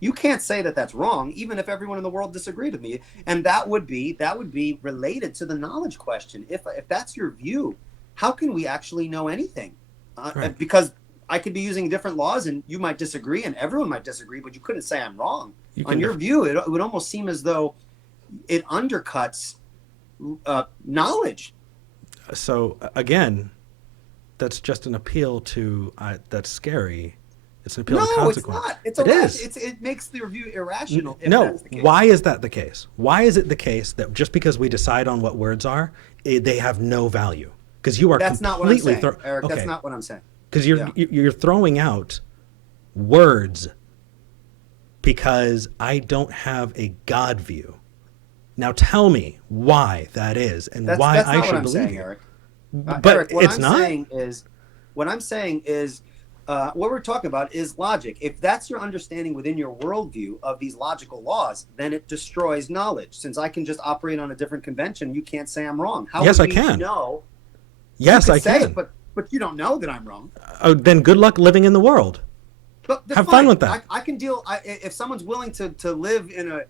You can't say that that's wrong, even if everyone in the world disagreed with me. And that would be related to the knowledge question. If that's your view, how can we actually know anything? Right. Because I could be using different laws, and you might disagree, and everyone might disagree, but you couldn't say I'm wrong. On your view, it would almost seem as though it undercuts knowledge. So again, that's just an appeal to that's scary. It's an appeal to consequence. It's not. It makes the review irrational. If No. that's the case. Why is that the case? Why is it the case that just because we decide on what words are, they have no value? Because you are That's not what I'm saying, Eric. Okay. That's not what I'm saying. Because you're throwing out words because I don't have a God view. Now tell me why that is, and why I should believe you. Eric. But Eric, it's not. What I'm saying is, what we're talking about is logic. If that's your understanding within your worldview of these logical laws, then it destroys knowledge. Since I can just operate on a different convention, you can't say I'm wrong. How Yes, would I can. we know? Yes, I Say can. it, but you don't know that I'm wrong. Oh, then good luck living in the world. But Have fun with that. I can deal. If someone's willing to live in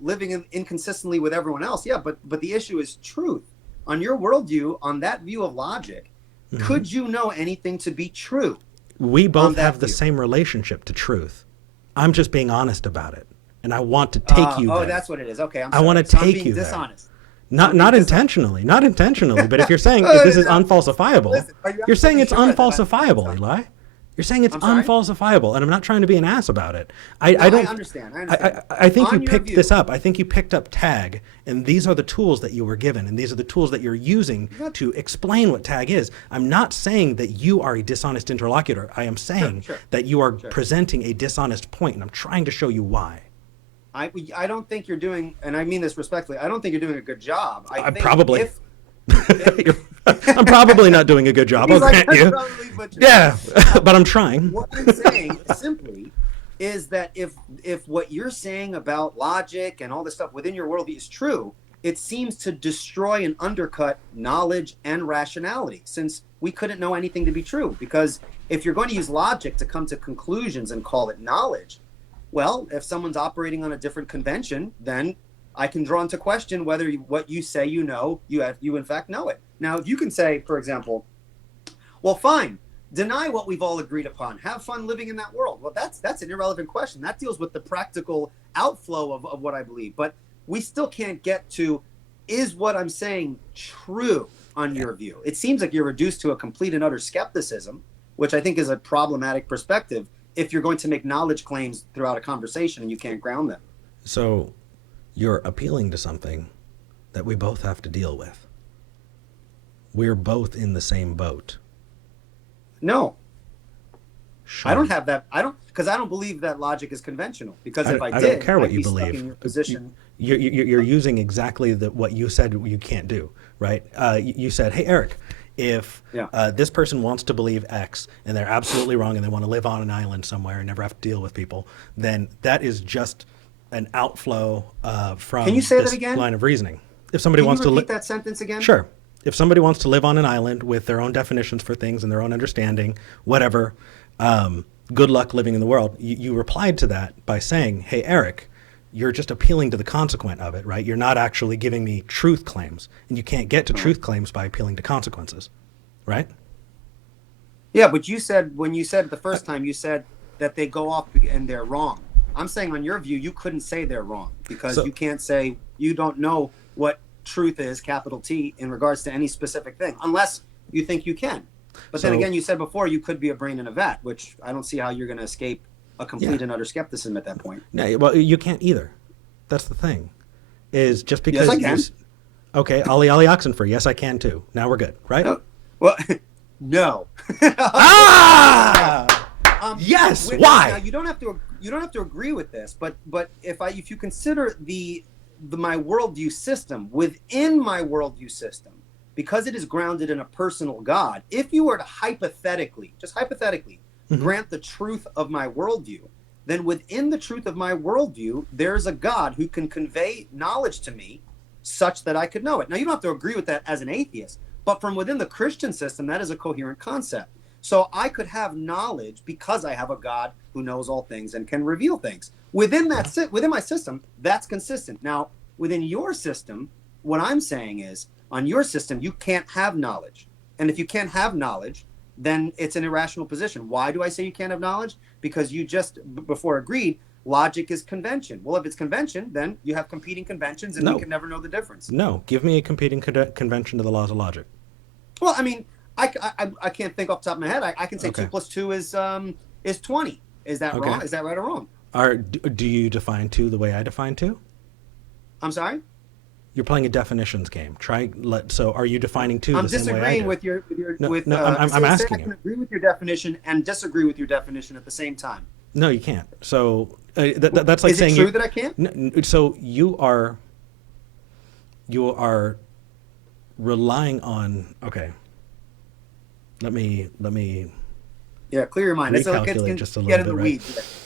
living inconsistently with everyone else, yeah. But the issue is truth. on your worldview, on that view of logic, could you know anything to be true? We both have the same relationship to truth. I'm just being honest about it, and I want to take you there. Oh, that's what it is. Okay, I'm I sorry. want to So I'm take being you dishonest. there. Not intentionally, not intentionally. But if you're saying if this is unfalsifiable, Listen, you're saying it's sure that unfalsifiable, Eli. You're saying it's I'm sorry? unfalsifiable, and I'm not trying to be an ass about it. No, I don't. I understand. I think On you your picked view- this up. I think you picked up tag, and these are the tools that you were given, and these are the tools that you're using to explain what tag is. I'm not saying that you are a dishonest interlocutor. I am saying that you are presenting a dishonest point, and I'm trying to show you why. I don't think you're doing, and I mean this respectfully, I don't think you're doing a good job. I think probably. I'm probably not doing a good job. I'll grant you. Yeah, but I'm trying. What I'm saying simply is that if what you're saying about logic and all this stuff within your worldview is true, it seems to destroy and undercut knowledge and rationality, since we couldn't know anything to be true. Because if you're going to use logic to come to conclusions and call it knowledge, well, if someone's operating on a different convention, then I can draw into question whether what you say you know, you in fact know it. Now, if you can say, for example, well, fine, deny what we've all agreed upon. Have fun living in that world. Well, that's an irrelevant question. That deals with the practical outflow of what I believe. But we still can't get to, is what I'm saying true on your view? It seems like you're reduced to a complete and utter skepticism, which I think is a problematic perspective if you're going to make knowledge claims throughout a conversation and you can't ground them. So you're appealing to something that we both have to deal with. We're both in the same boat. No. Sure. I don't have that. Because I don't believe that logic is conventional. Because if I did, don't care what I'd you be stuck believe. in your position. You're using exactly what you said you can't do, right? You said, hey, Eric, if this person wants to believe X and they're absolutely wrong and they want to live on an island somewhere and never have to deal with people, then that is just an outflow from Can you say this that again? line of reasoning. If somebody wants to repeat that sentence again? Sure. If somebody wants to live on an island with their own definitions for things and their own understanding, whatever, good luck living in the world. You replied to that by saying, hey, Eric, you're just appealing to the consequent of it, right? You're not actually giving me truth claims. And you can't get to truth claims by appealing to consequences, right? Yeah, but you said, when you said it the first time, you said that they go off and they're wrong. I'm saying on your view, you couldn't say they're wrong because you can't say you don't know what truth is, capital T, in regards to any specific thing, unless you think you can. But then again, you said before you could be a brain in a vat, which I don't see how you're going to escape a complete and utter skepticism at that point. No, well, you can't either. That's the thing. Is just because. Yes, I can. Okay, Ollie Oxenfree. Yes, I can too. Now we're good, right? Well, no. Yes. Why? Now, you don't have to agree with this, but if you consider my worldview system within my worldview system, because it is grounded in a personal God, if you were to hypothetically grant the truth of my worldview, then within the truth of my worldview, there's a God who can convey knowledge to me such that I could know it. Now, you don't have to agree with that as an atheist, but from within the Christian system, that is a coherent concept. So I could have knowledge because I have a God who knows all things and can reveal things. Within my system, that's consistent. Now, within your system, what I'm saying is, on your system, you can't have knowledge. And if you can't have knowledge, then it's an irrational position. Why do I say you can't have knowledge? Because you just before agreed, logic is convention. Well, if it's convention, then you have competing conventions and you can never know the difference. No, give me a competing convention to the laws of logic. Well, I mean, I can't think off the top of my head. I can say 2 + 2 is 20. Is that wrong? Is that right or wrong? Do you define 2 the way I define 2? I'm sorry? You're playing a definitions game. So are you defining 2 the same way I do? I'm disagreeing with I'm asking you. I can agree with your definition and disagree with your definition at the same time. No, you can't. So that's like saying... Is it true that I can't? So you are relying on... Okay. Let me Yeah, clear your mind. recalculate just a little get bit, in the right? weeds.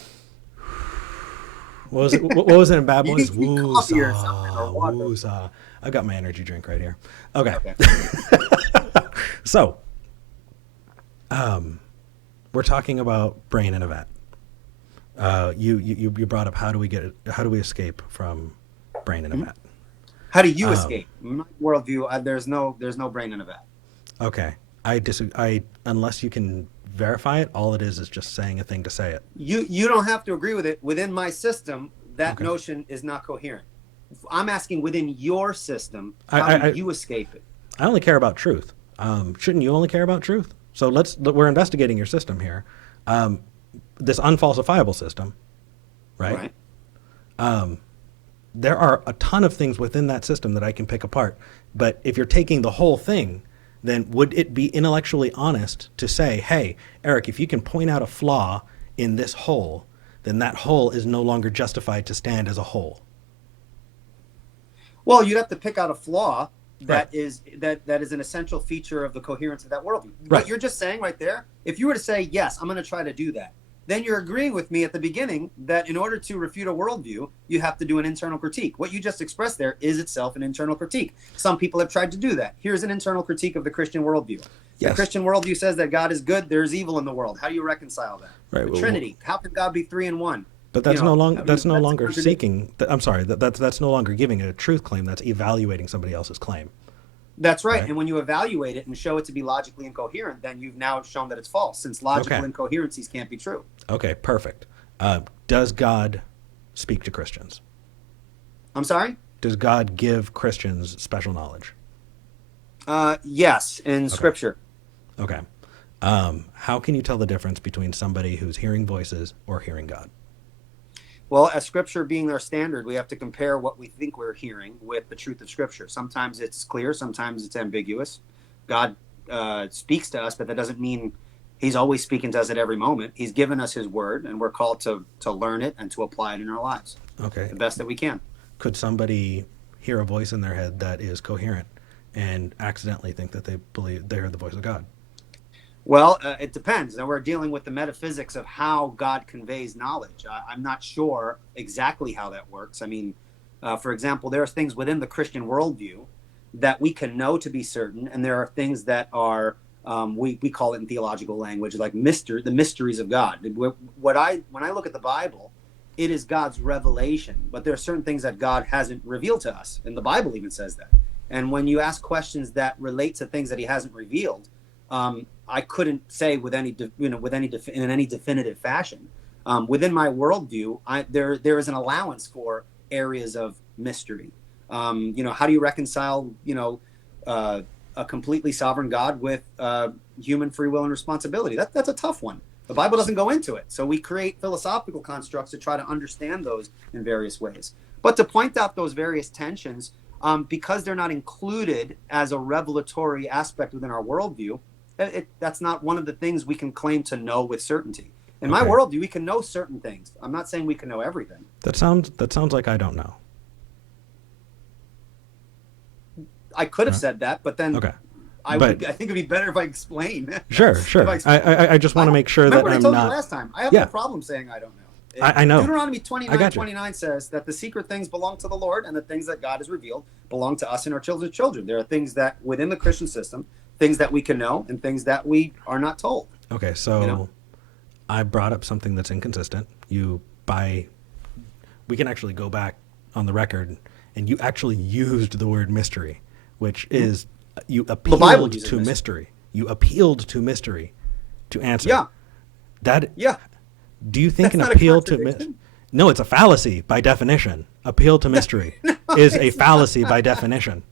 What was it? What was it in Bad Boys? You need coffee or something, or water. Woozah. I got my energy drink right here. Okay. So, we're talking about brain in a vat. You brought up how do we escape from brain in a vat? How do you escape? My worldview, there's no brain in a vat. Okay. Unless you can verify it, all it is just saying a thing to say it. You don't have to agree with it. Within my system, that Okay. notion is not coherent. I'm asking within your system, how do you escape it? I only care about truth. Shouldn't you only care about truth? So we're investigating your system here. This unfalsifiable system, right? There are a ton of things within that system that I can pick apart. But if you're taking the whole thing, then would it be intellectually honest to say, hey, Eric, if you can point out a flaw in this whole, then that whole is no longer justified to stand as a whole? Well, you'd have to pick out a flaw that Right. is an essential feature of the coherence of that worldview. Right. What you're just saying right there, if you were to say, yes, I'm going to try to do that, then you're agreeing with me at the beginning that in order to refute a worldview, you have to do an internal critique. What you just expressed there is itself an internal critique. Some people have tried to do that. Here's an internal critique of the Christian worldview. Yes. The Christian worldview says that God is good, there's evil in the world. How do you reconcile that? Right. The Trinity, how can God be three in one? But that's no longer that's longer seeking. I'm sorry. That's no longer giving a truth claim. That's evaluating somebody else's claim. That's right. Right. And when you evaluate it and show it to be logically incoherent, then you've now shown that it's false, since logical Okay. incoherencies can't be true. Okay, perfect. Does God speak to Christians? I'm sorry? Does God give Christians special knowledge? Yes, in Scripture. Okay. How can you tell the difference between somebody who's hearing voices or hearing God? Well, as Scripture being our standard, we have to compare what we think we're hearing with the truth of Scripture. Sometimes it's clear, sometimes it's ambiguous. God speaks to us, but that doesn't mean He's always speaking to us at every moment. He's given us His Word, and we're called to learn it and to apply it in our lives Okay. the best that we can. Could somebody hear a voice in their head that is coherent and accidentally think that they believe they heard the voice of God? Well, it depends. Now we're dealing with the metaphysics of how God conveys knowledge. I'm not sure exactly how that works. I mean, for example, there are things within the Christian worldview that we can know to be certain, and there are things that are we call it in theological language like the mysteries of God. When I look at the Bible, it is God's revelation, but there are certain things that God hasn't revealed to us, and the Bible even says that. And when you ask questions that relate to things that He hasn't revealed, I couldn't say in any definitive fashion. Within my worldview, there is an allowance for areas of mystery. How do you reconcile a completely sovereign God with human free will and responsibility? That's a tough one. The Bible doesn't go into it, so we create philosophical constructs to try to understand those in various ways. But to point out those various tensions, because they're not included as a revelatory aspect within our worldview, that's not one of the things we can claim to know with certainty. In my worldview, we can know certain things. I'm not saying we can know everything. That sounds like I don't know. I could have said that, but then Okay. I think it'd be better if I explain. Sure. I just want to make sure that Remember what I'm I told not. you last time. I have Yeah. no problem saying I don't know. I know. Deuteronomy I got you. 29 says that the secret things belong to the Lord, and the things that God has revealed belong to us and our children's children. There are things that within the Christian system, things that we can know, and things that we are not told. Okay, so I brought up something that's inconsistent. We can actually go back on the record, and you actually used the word mystery, which is you appealed to mystery. You appealed to mystery to answer. Yeah. Yeah. Do you think That's an not a appeal to contradiction. No, it's a fallacy by definition. Appeal to mystery is a fallacy by definition.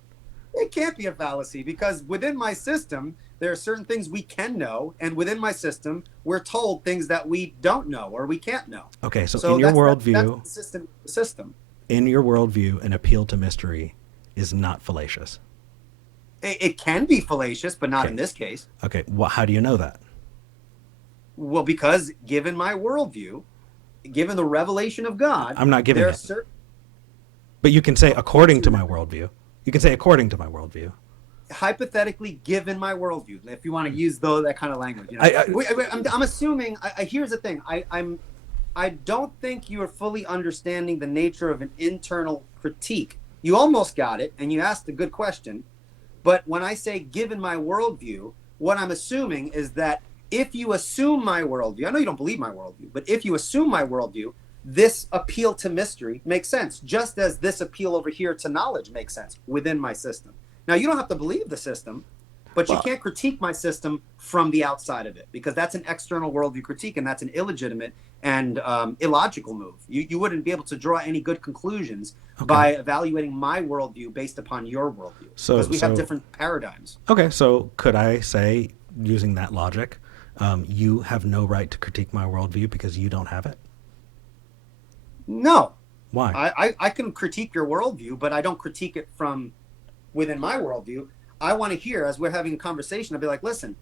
It can't be a fallacy because within my system, there are certain things we can know, and within my system, we're told things that we don't know or we can't know. Okay, so in your worldview, that's the system. In your worldview, an appeal to mystery is not fallacious. It can be fallacious, but not in this case. Okay, how do you know that? Well, because given my worldview, given the revelation of God, I'm not giving it. But you can say according to my worldview. You can say according to my worldview. Hypothetically, given my worldview, if you want to use that kind of language. I'm assuming. Here's the thing. I don't think you are fully understanding the nature of an internal critique. You almost got it, and you asked a good question. But when I say given my worldview, what I'm assuming is that if you assume my worldview, I know you don't believe my worldview, but if you assume my worldview, this appeal to mystery makes sense, just as this appeal over here to knowledge makes sense within my system. Now, you don't have to believe the system, but you can't critique my system from the outside of it, because that's an external worldview critique, and that's an illegitimate and illogical move. You wouldn't be able to draw any good conclusions by evaluating my worldview based upon your worldview, because we have different paradigms. Okay, so could I say, using that logic, you have no right to critique my worldview because you don't have it? No. Why? I can critique your worldview, but I don't critique it from within my worldview. I want to hear, as we're having a conversation, I'll be like, listen,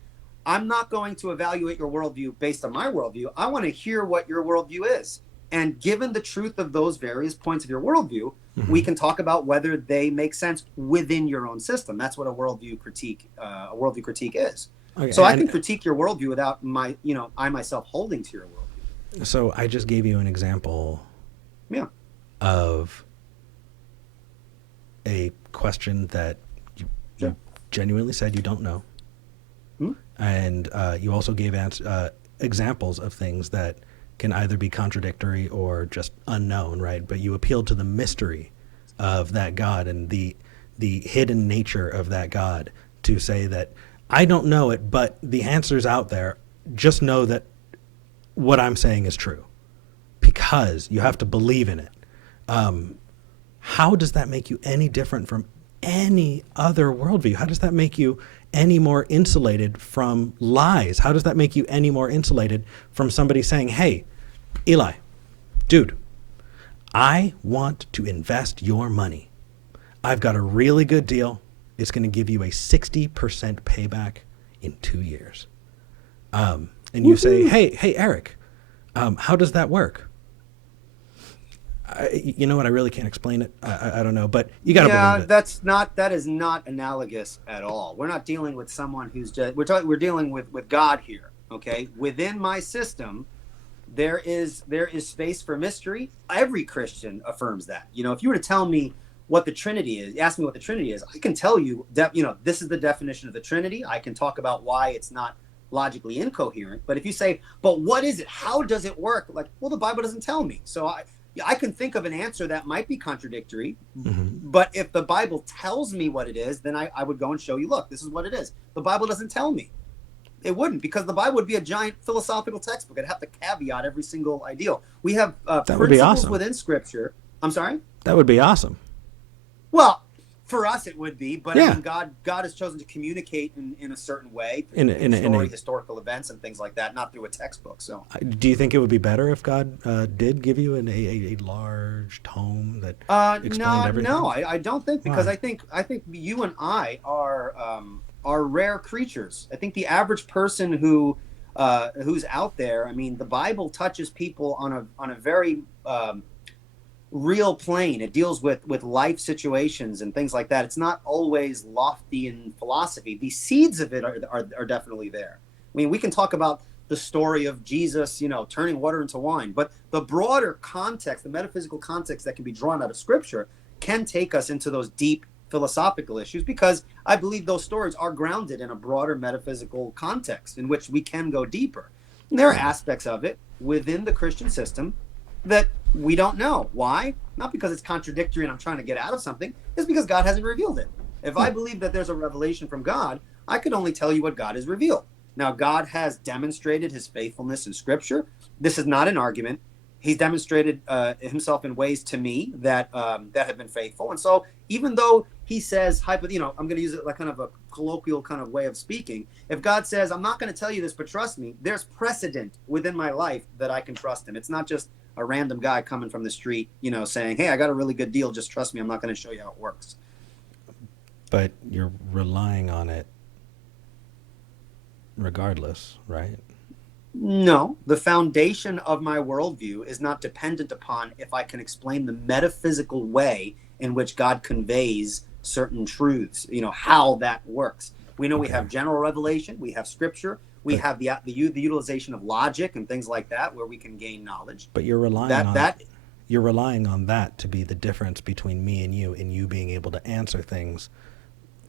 I'm not going to evaluate your worldview based on my worldview. I want to hear what your worldview is. And given the truth of those various points of your worldview, we can talk about whether they make sense within your own system. That's what a worldview critique is. Okay, so I can critique your worldview without I myself holding to your worldview. So I just gave you an example of a question that you genuinely said you don't know. And you also gave examples of things that can either be contradictory or just unknown, right? But you appealed to the mystery of that God and the hidden nature of that God to say that I don't know it, but the answer's out there. Just know that what I'm saying is true, because you have to believe in it. How does that make you any different from any other worldview? How does that make you any more insulated from lies? How does that make you any more insulated from somebody saying, hey, Eli, dude, I want to invest your money. I've got a really good deal. It's going to give you a 60% payback in 2 years. And you say, hey, Eric, how does that work? You know what? I really can't explain it. I don't know, but you got to believe it. That is not analogous at all. We're not dealing with someone who's just, we're dealing with God here. Okay. Within my system, there is space for mystery. Every Christian affirms that. If you were to tell me what the Trinity is, ask me what the Trinity is, I can tell you that, this is the definition of the Trinity. I can talk about why it's not logically incoherent. But if you say, but what is it? How does it work? Like, well, the Bible doesn't tell me. So I can think of an answer that might be contradictory, but if the Bible tells me what it is, then I would go and show you, look, this is what it is. The Bible doesn't tell me. It wouldn't, because the Bible would be a giant philosophical textbook. It'd have to caveat every single ideal. We have principles within Scripture. I'm sorry? That would be awesome. Well, for us it would be, but I mean, God has chosen to communicate in a certain way through historical events and things like that, not through a textbook. So, do you think it would be better if God did give you a large tome that explained everything? No, I don't think, because I think you and I are rare creatures. I think the average person who's out there, I mean, the Bible touches people on a very real plane. It deals with life situations and things like that. It's not always lofty in philosophy. The seeds of it are definitely there. I mean, we can talk about the story of Jesus, turning water into wine, but the broader context, the metaphysical context that can be drawn out of Scripture, can take us into those deep philosophical issues, because I believe those stories are grounded in a broader metaphysical context in which we can go deeper. And there are aspects of it within the Christian system that we don't know. Why? Not because it's contradictory and I'm trying to get out of something. It's because God hasn't revealed it. If I believe that there's a revelation from God, I could only tell you what God has revealed. Now, God has demonstrated his faithfulness in Scripture. This is not an argument. He's demonstrated himself in ways to me that have been faithful. And so even though he says, I'm going to use it like kind of a colloquial kind of way of speaking. If God says, I'm not going to tell you this, but trust me, there's precedent within my life that I can trust him. It's not just a random guy coming from the street, saying, hey, I got a really good deal. Just trust me. I'm not going to show you how it works. But you're relying on it regardless, right? No, the foundation of my worldview is not dependent upon if I can explain the metaphysical way in which God conveys certain truths, how that works. We know we have general revelation, we have Scripture, we have the utilization of logic and things like that where we can gain knowledge. But you're relying on that to be the difference between me and you being able to answer things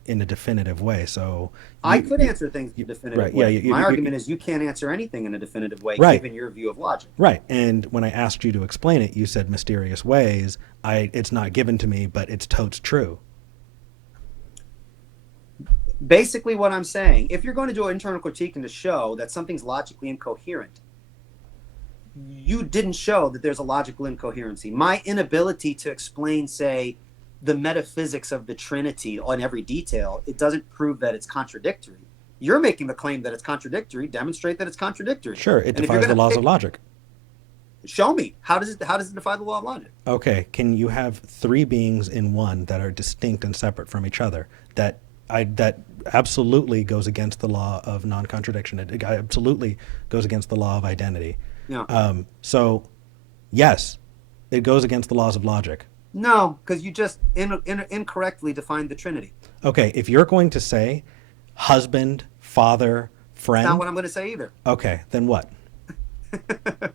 in a definitive way. So I could answer things in a definitive right, way. yeah, My argument is you can't answer anything in a definitive way, right, given your view of logic. right. And when I asked you to explain it, you said mysterious ways. It's not given to me, but it's totes true. Basically, what I'm saying, if you're going to do an internal critique and to show that something's logically incoherent, you didn't show that there's a logical incoherency. My inability to explain, say, the metaphysics of the Trinity on every detail, it doesn't prove that it's contradictory. You're making the claim that it's contradictory. Demonstrate that it's contradictory. Sure, it defies the laws of logic. Show me. How does it defy the law of logic? Okay, can you have three beings in one that are distinct and separate from each other? That absolutely goes against the law of non-contradiction. It absolutely goes against the law of identity. Yeah. So, yes, it goes against the laws of logic. No, because you just incorrectly defined the Trinity. Okay, if you're going to say husband, father, friend, That's not what I'm going to say either. Okay, then what?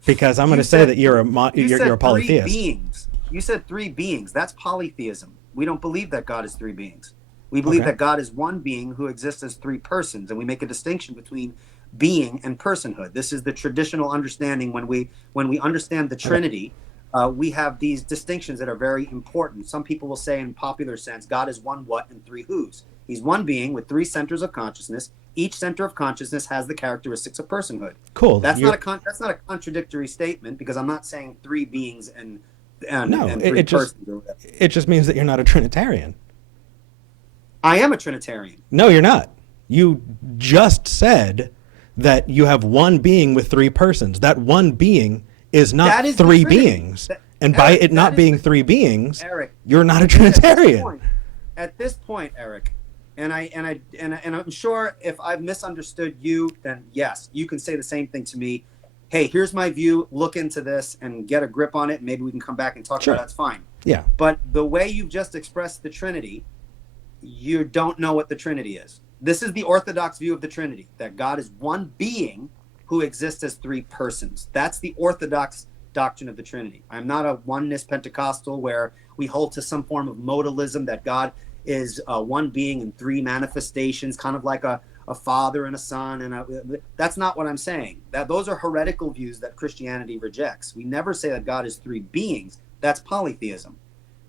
Because I'm going to say that you're a polytheist. Three beings. You said three beings. That's polytheism. We don't believe that God is three beings. We believe that God is one being who exists as three persons, and we make a distinction between being and personhood. This is the traditional understanding. When we understand the Trinity, we have these distinctions that are very important. Some people will say, in popular sense, God is one what and three whos. He's one being with three centers of consciousness. Each center of consciousness has the characteristics of personhood. Cool. That's not a contradictory statement, because I'm not saying three beings and three persons. It just means that you're not a Trinitarian. I am a Trinitarian. No, you're not. You just said that you have one being with three persons. That one being is not three beings. And by it not being three beings, Eric, you're not a Trinitarian. At this point, Eric, and I'm sure if I've misunderstood you, then yes, you can say the same thing to me. Hey, here's my view. Look into this and get a grip on it. Maybe we can come back and talk about it. That's fine. Yeah. But the way you've just expressed the Trinity, you don't know what the Trinity is. This is the Orthodox view of the Trinity, that God is one being who exists as three persons. That's the Orthodox doctrine of the Trinity. I'm not a oneness Pentecostal where we hold to some form of modalism, that God is one being in three manifestations, kind of like a father and a son. And that's not what I'm saying. Those are heretical views that Christianity rejects. We never say that God is three beings. That's polytheism.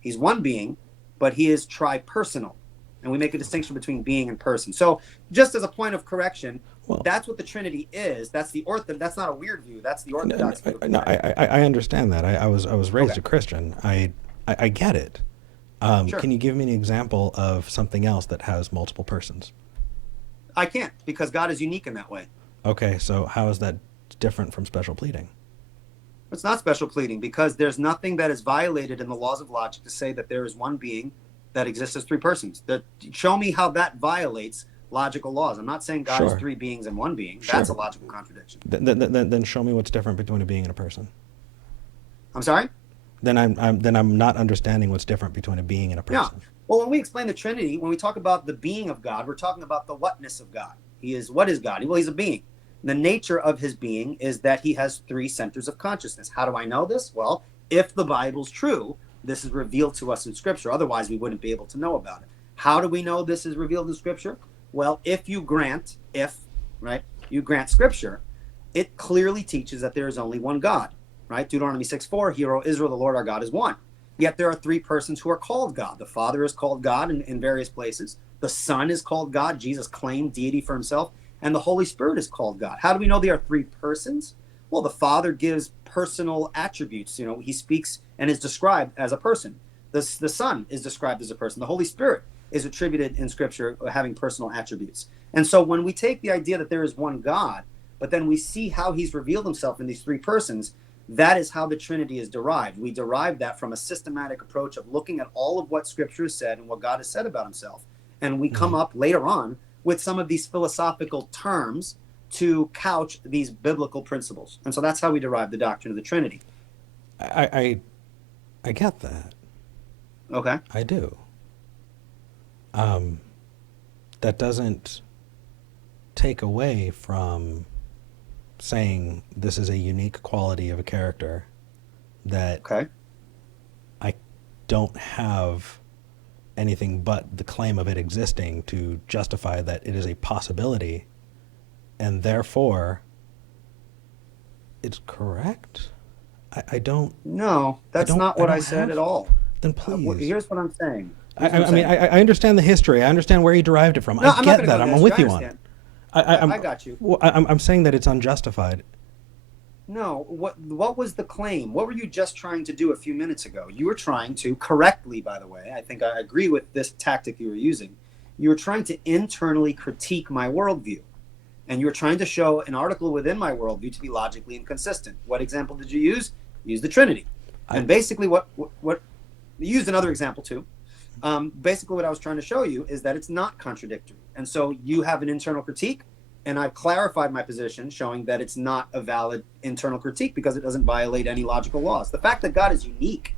He's one being, but he is tripersonal. And we make a distinction between being and person. So just as a point of correction, that's what the Trinity is. That's not a weird view. That's the Orthodox view. No, I understand that. I was raised a Christian. I get it. Sure. Can you give me an example of something else that has multiple persons? I can't, because God is unique in that way. Okay, so how is that different from special pleading? It's not special pleading, because there's nothing that is violated in the laws of logic to say that there is one being that exists as three persons. Show me how that violates logical laws. I'm not saying God is three beings and one being. That's a logical contradiction. Then show me what's different between a being and a person. I'm sorry? Then I'm not understanding what's different between a being and a person. Yeah. Well, when we explain the Trinity, when we talk about the being of God, we're talking about the whatness of God. What is God? Well, he's a being. The nature of his being is that he has three centers of consciousness. How do I know this? Well, if the Bible's true, this is revealed to us in Scripture. Otherwise, we wouldn't be able to know about it. How do we know this is revealed in Scripture? Well, if you grant Scripture, it clearly teaches that there is only one God, right? Deuteronomy 6:4, Hear, O Israel, the Lord our God is one. Yet there are three persons who are called God. The Father is called God in various places. The Son is called God. Jesus claimed deity for himself. And the Holy Spirit is called God. How do we know there are three persons? Well, the Father gives personal attributes. He speaks and is described as a person. The Son is described as a person. The Holy Spirit is attributed in Scripture having personal attributes. And so when we take the idea that there is one God, but then we see how he's revealed himself in these three persons, that is how the Trinity is derived. We derive that from a systematic approach of looking at all of what Scripture has said and what God has said about himself. And we come up later on with some of these philosophical terms to couch these biblical principles. And so that's how we derive the doctrine of the Trinity. I get that. Okay. I do. That doesn't take away from saying this is a unique quality of a character that I don't have anything but the claim of it existing to justify that it is a possibility, and therefore it's correct. I don't. No, that's not what I said at all. Then please. Here's what I'm saying. I understand the history. I understand where he derived it from. No, I get that. I'm with you on it. I got you. Well, I'm saying that it's unjustified. No, what was the claim? What were you just trying to do a few minutes ago? You were trying to, correctly, by the way, I think I agree with this tactic you were using. You were trying to internally critique my worldview. And you were trying to show an article within my worldview to be logically inconsistent. What example did you use? You used the Trinity. And basically what you used another example too. Basically what I was trying to show you is that it's not contradictory. And so you have an internal critique, and I've clarified my position, showing that it's not a valid internal critique because it doesn't violate any logical laws. The fact that God is unique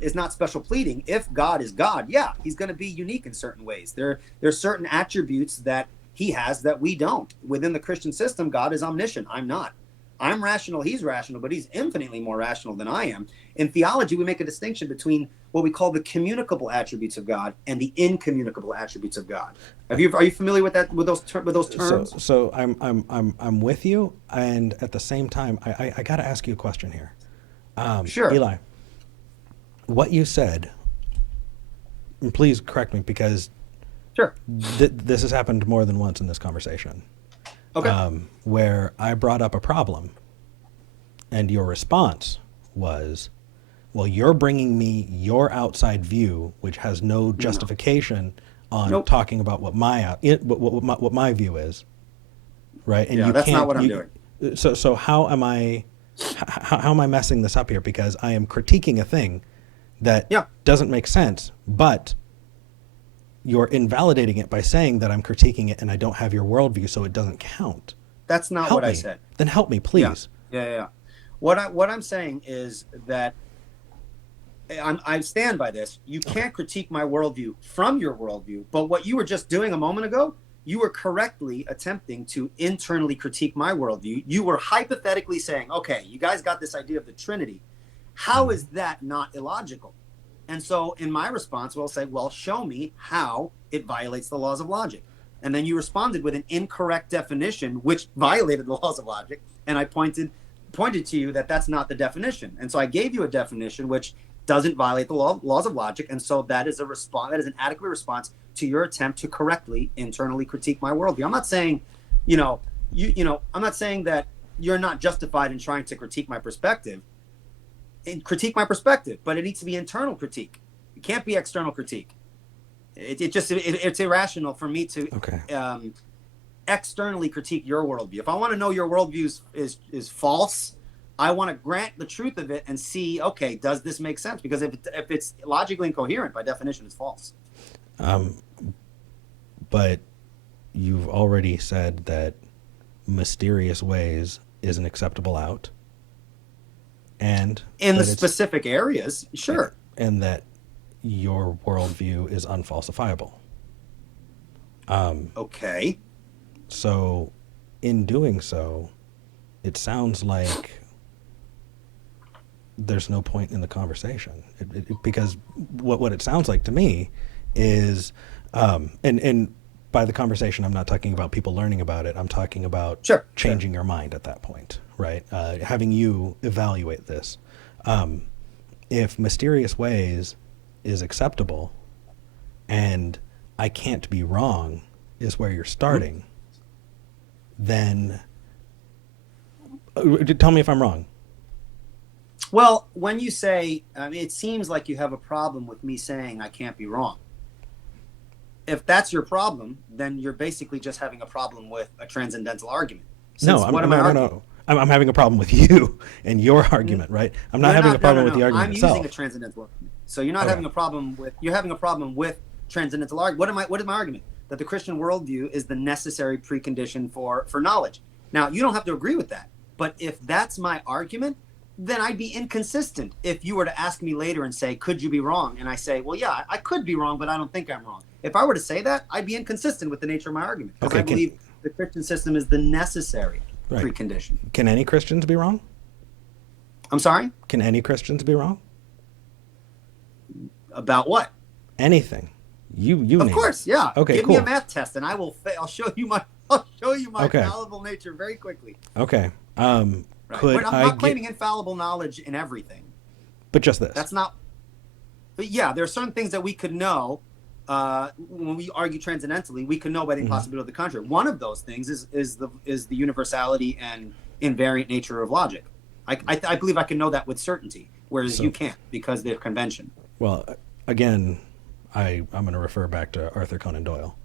is not special pleading. If God is God, yeah, he's going to be unique in certain ways. There are certain attributes that he has that we don't. Within the Christian system, God is omniscient. I'm not. I'm rational, he's rational, but he's infinitely more rational than I am. In theology, we make a distinction between what we call the communicable attributes of God and the incommunicable attributes of God. Are you familiar with that, with those terms? So I'm with you, and at the same time, I got to ask you a question here. Sure. Eli, what you said, and please correct me because sure, this has happened more than once in this conversation. Okay. Where I brought up a problem, and your response was, well, you're bringing me your outside view, which has no justification on talking about what my view is, right? And that's not what I'm doing. So how am I messing this up here? Because I am critiquing a thing that doesn't make sense, but you're invalidating it by saying that I'm critiquing it and I don't have your worldview, so it doesn't count. That's not what I said. Then help me, please. Yeah. What I'm saying is that I stand by this. You can't critique my worldview from your worldview, but what you were just doing a moment ago, you were correctly attempting to internally critique my worldview. You were hypothetically saying, okay, you guys got this idea of the Trinity. How is that not illogical? And so in my response, we'll say, well, show me how it violates the laws of logic. And then you responded with an incorrect definition, which violated the laws of logic. And I pointed to you that that's not the definition. And so I gave you a definition which doesn't violate the laws of logic. And so that is an adequate response to your attempt to correctly internally critique my worldview. I'm not saying, I'm not saying that you're not justified in trying to critique my perspective. But it needs to be internal critique. It can't be external critique. It's irrational for me to externally critique your worldview. If I want to know your worldview is false, I want to grant the truth of it and see, okay, does this make sense? Because if it's logically incoherent, by definition, it's false. But you've already said that mysterious ways is an acceptable out. And in the specific areas, sure. And that your worldview is unfalsifiable. Okay. So in doing so, it sounds like there's no point in the conversation. Because what it sounds like to me is, and by the conversation, I'm not talking about people learning about it. I'm talking about changing your mind at that point, right? Having you evaluate this. If mysterious ways is acceptable and I can't be wrong is where you're starting, then tell me if I'm wrong. Well, when you say, it seems like you have a problem with me saying I can't be wrong. If that's your problem, then you're basically just having a problem with a transcendental argument. No, I'm having a problem with you and your argument, right? I'm not having a problem with the argument itself. I'm using a transcendental argument. So you're not having a problem with, you're having a problem with transcendental argument. What is my argument? That the Christian worldview is the necessary precondition for knowledge. Now, you don't have to agree with that. But if that's my argument, then I'd be inconsistent if you were to ask me later and say, could you be wrong? And I say, well, yeah, I could be wrong, but I don't think I'm wrong. If I were to say that, I'd be inconsistent with the nature of my argument. Because I believe the Christian system is the necessary precondition. Can any Christians be wrong? I'm sorry? Can any Christians be wrong? About what? Anything. You Of name course, it. yeah. Okay, Give cool. me a math test, and I'll show you my I'll show you my Okay. fallible nature very quickly. Okay. Right. Could But I'm I not get? claiming infallible knowledge in everything. But just this. That's not. But yeah, there are certain things that we could know when we argue transcendentally. We can know by the impossibility of the contrary. One of those things is the universality and invariant nature of logic. I believe I can know that with certainty, whereas you can't because they're convention. Well, again, I'm going to refer back to Arthur Conan Doyle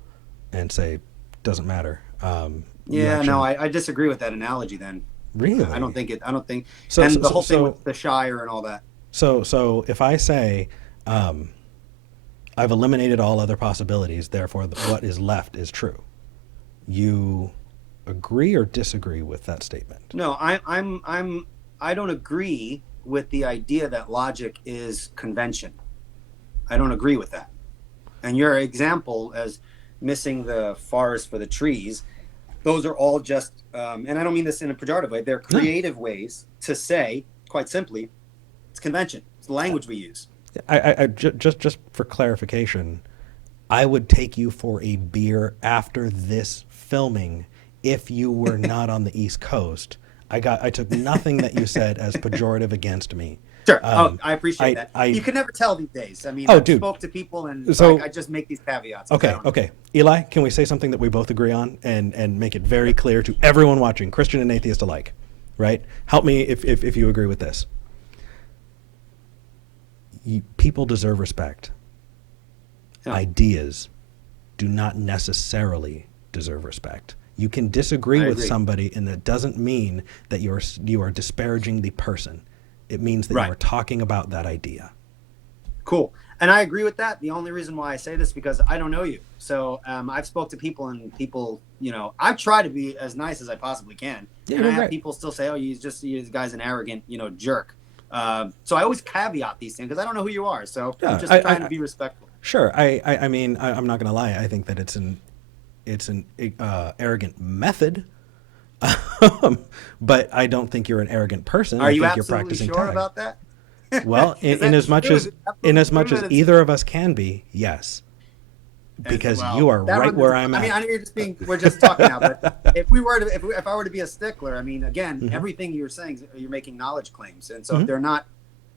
and say, doesn't matter. I disagree with that analogy. Then Really? I don't think. So- and so- the whole so- thing with the Shire and all that. So if I say, I've eliminated all other possibilities, therefore what is left is true, you agree or disagree with that statement? No, I don't agree with the idea that logic is convention. I don't agree with that. And your example as missing the forest for the trees, those are all just, and I don't mean this in a pejorative way, they're creative ways to say, quite simply, it's convention. It's the language we use. Just for clarification, I would take you for a beer after this filming if you were not on the East Coast. I took nothing that you said as pejorative against me. Sure. I appreciate that. You can never tell these days. I mean, I spoke to people and I just make these caveats. Okay. Eli, can we say something that we both agree on and make it very clear to everyone watching, Christian and atheist alike, right? Help me if you agree with this. People deserve respect. Yeah. Ideas do not necessarily deserve respect. You can disagree with somebody, and that doesn't mean that you are disparaging the person. It means that you are talking about that idea. Cool. And I agree with that. The only reason why I say this is because I don't know you. So I've spoke to people, and people, I try to be as nice as I possibly can. Yeah, and I have people still say, oh, this guy's an arrogant, jerk. So I always caveat these things because I don't know who you are. So I'm just trying to be respectful. Sure. I mean, I'm not going to lie. I think that it's an arrogant method, but I don't think you're an arrogant person. Are you think absolutely you're practicing sure tag. about that? Well, in as much as either of us can be, yes, because you are right where I'm at. I mean, I know we're just talking now, but if I were to be a stickler, I mean, again, everything you're saying, you're making knowledge claims, and so if they're not.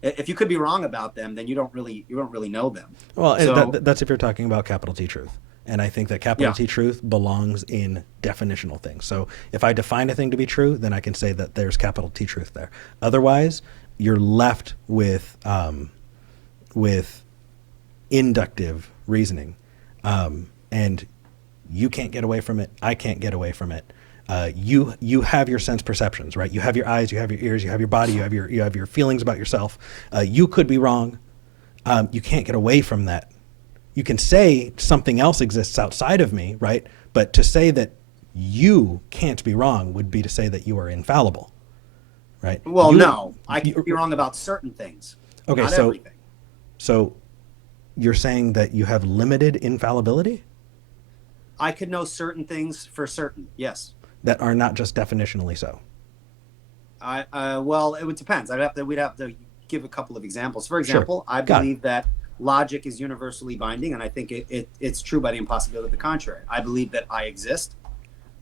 If you could be wrong about them, then you don't really know them. Well, so, that's if you're talking about capital T truth. And I think that capital T truth belongs in definitional things. So if I define a thing to be true, then I can say that there's capital T truth there. Otherwise, you're left with inductive reasoning. And you can't get away from it. I can't get away from it. You have your sense perceptions, right? You have your eyes, you have your ears, you have your body, you have your feelings about yourself. You could be wrong. You can't get away from that. You can say something else exists outside of me, right? But to say that you can't be wrong would be to say that you are infallible, right? Well, no, I can be wrong about certain things. Okay, not everything. So you're saying that you have limited infallibility? I could know certain things for certain, yes. That are not just definitionally so. Well, it depends. We'd have to give a couple of examples. For example, Sure. I believe that logic is universally binding, and I think it's true by the impossibility of the contrary. I believe that I exist.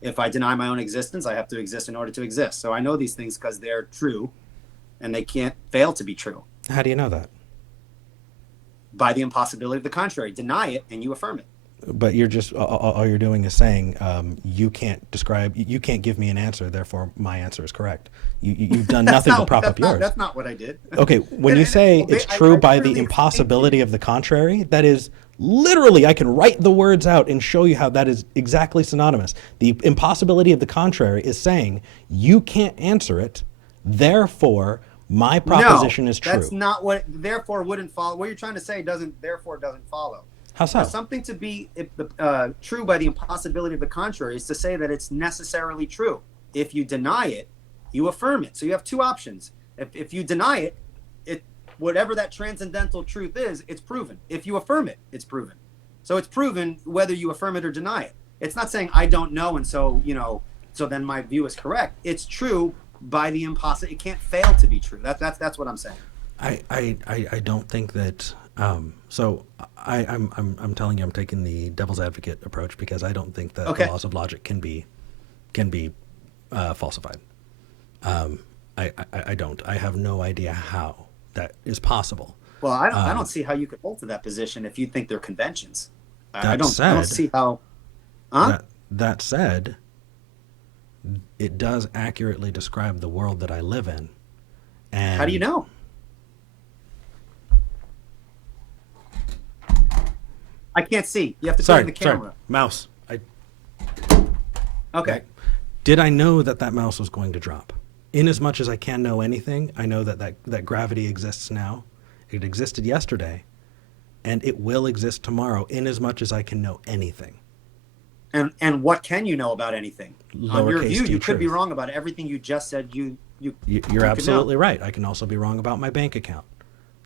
If I deny my own existence, I have to exist in order to exist. So I know these things because they're true, and they can't fail to be true. How do you know that? By the impossibility of the contrary. Deny it, and you affirm it. But you're just all you're doing is saying you can't give me an answer, therefore my answer is correct. You've done nothing to prop up yours. That's not what I did. Okay, when you say it's true by the impossibility of the contrary, that is literally, I can write the words out and show you how that is exactly synonymous. The impossibility of the contrary is saying you can't answer it, therefore my proposition is true. That's not what therefore wouldn't follow. What you're trying to say doesn't follow. How so? For something to be true by the impossibility of the contrary is to say that it's necessarily true. If you deny it, you affirm it. So you have two options. If you deny it, whatever that transcendental truth is, it's proven. If you affirm it, it's proven. So it's proven whether you affirm it or deny it. It's not saying I don't know, and so so then my view is correct. It's true by the impossible. It can't fail to be true. That's what I'm saying. I don't think that So I'm telling you, I'm taking the devil's advocate approach because I don't think that the Okay. laws of logic can be falsified. I don't. I have no idea how that is possible. Well, I don't see how you could hold to that position if you think they're conventions. I That don't said, see how. Huh? that said, it does accurately describe the world that I live in. And How do you know? I can't see. You have to turn the camera. Mouse. Okay. Did I know that that mouse was going to drop? In as much as I can know anything, I know that gravity exists now. It existed yesterday, and it will exist tomorrow. In as much as I can know anything. And what can you know about anything? On your view, you could be truth. wrong about everything you just said. You're absolutely right. I can also be wrong about my bank account.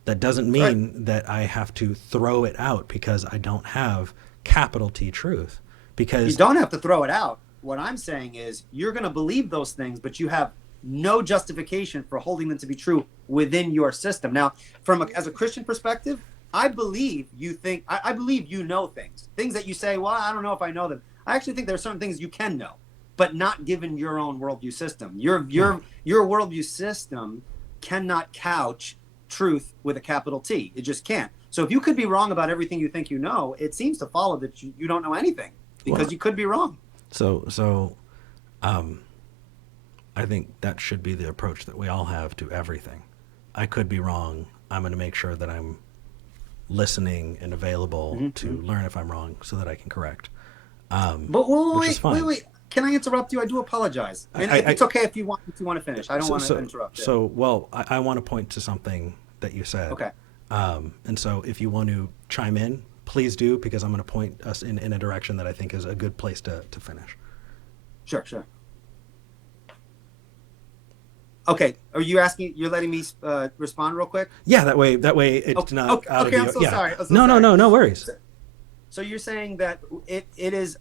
That doesn't mean that I have to throw it out because I don't have capital T truth. Because You don't have to throw it out. What I'm saying is you're going to believe those things, but you have no justification for holding them to be true within your system. Now, as a Christian perspective, I believe you think, I believe you know things that you say, well, I don't know if I know them. I actually think there are certain things you can know, but not given your own worldview system. Your worldview system cannot couch truth with a capital T. It just can't. So if you could be wrong about everything you think you know, it seems to follow that you don't know anything because you could be wrong. So, I think that should be the approach that we all have to everything. I could be wrong. I'm going to make sure that I'm listening and available to learn if I'm wrong so that I can correct. But which is fine. wait. Can I interrupt you? I do apologize. And it's okay if you want to finish. I don't want to interrupt. I want to point to something that you said. Okay. And so if you want to chime in, please do, because I'm going to point us in a direction that I think is a good place to finish. Sure. Okay. Are you asking? You're letting me respond real quick? Yeah, that way it's not out okay, of I'm so sorry. No worries. So you're saying that it is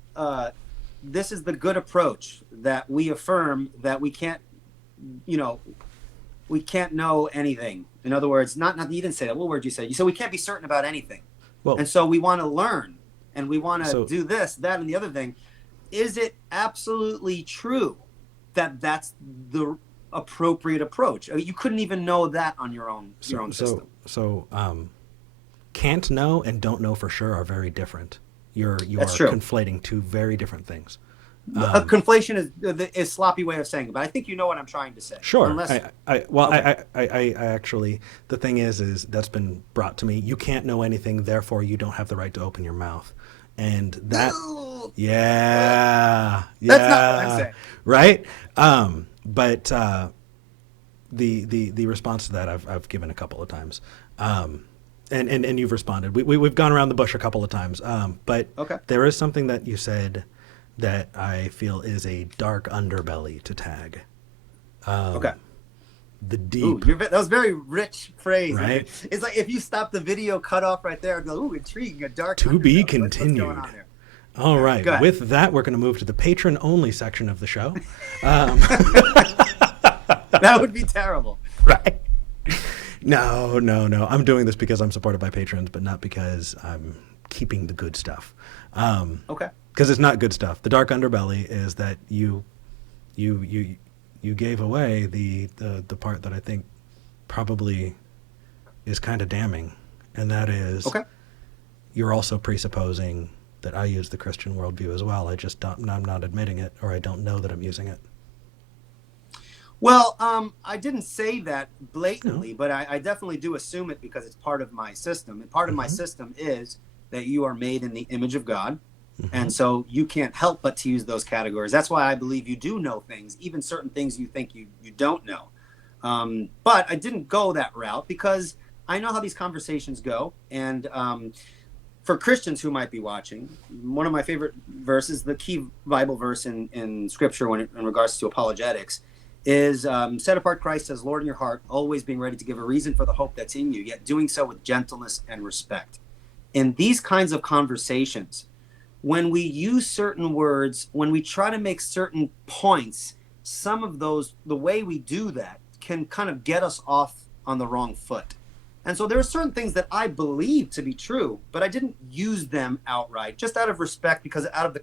this is the good approach, that we affirm that we can't know anything. In other words, not you didn't say that. What word did you say? You said we can't be certain about anything. Well, and so we want to learn, and we want to do this, that, and the other thing. Is it absolutely true that that's the appropriate approach? You couldn't even know that on your own system. Can't know and don't know for sure are very different. You are true. conflating two very different things. Conflation is a sloppy way of saying it, but I think you know what I'm trying to say. Sure. Unless, I actually, the thing is that's been brought to me. You can't know anything, therefore you don't have the right to open your mouth. And that, yeah, that's not what I'm saying. Right? But the response to that I've given a couple of times. And you've responded. We've gone around the bush a couple of times. But there is something that you said that I feel is a dark underbelly to tag. The deep. That was very rich phrase. Right? It's like if you stop the video, cut off right there, I'd go, ooh, intriguing, a dark to underbelly. be continued. What's going on there? All right. With that, we're going to move to the patron only section of the show. That would be terrible. Right. No. I'm doing this because I'm supported by patrons, but not because I'm keeping the good stuff. Because it's not good stuff. The dark underbelly is that you gave away the part that I think probably is kind of damning, and that is you're also presupposing that I use the Christian worldview as well. I'm not admitting it, or I don't know that I'm using it. Well, I didn't say that blatantly, but I definitely do assume it because it's part of my system. And part of my system is that you are made in the image of God. And so you can't help but to use those categories. That's why I believe you do know things, even certain things you think you don't know. But I didn't go that route because I know how these conversations go. And for Christians who might be watching, one of my favorite verses, the key Bible verse in Scripture in regards to apologetics, is set apart Christ as Lord in your heart, always being ready to give a reason for the hope that's in you, yet doing so with gentleness and respect. In these kinds of conversations, when we use certain words, when we try to make certain points, some of those, the way we do that can kind of get us off on the wrong foot. And so there are certain things that I believe to be true, but I didn't use them outright, just out of respect, because out of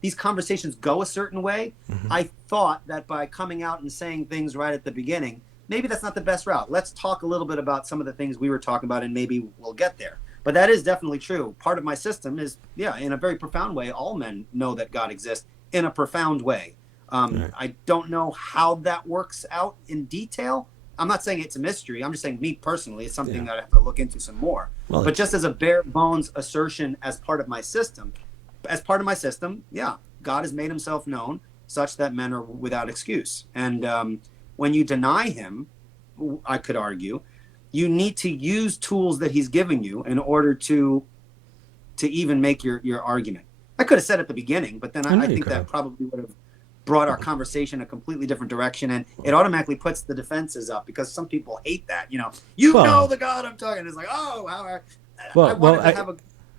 these conversations go a certain way. Mm-hmm. I thought that by coming out and saying things right at the beginning, maybe that's not the best route. Let's talk a little bit about some of the things we were talking about, and maybe we'll get there. But that is definitely true. Part of my system is, in a very profound way, all men know that God exists in a profound way. Right. I don't know how that works out in detail. I'm not saying it's a mystery. I'm just saying, me personally, it's something that I have to look into some more. Well, but just as a bare bones assertion as part of my system, God has made himself known such that men are without excuse. And when you deny him, I could argue, you need to use tools that he's given you in order to even make your argument. I could have said at the beginning, but then I think that probably would have brought our conversation a completely different direction, and it automatically puts the defenses up, because some people hate that. You know the God I'm talking. It's like,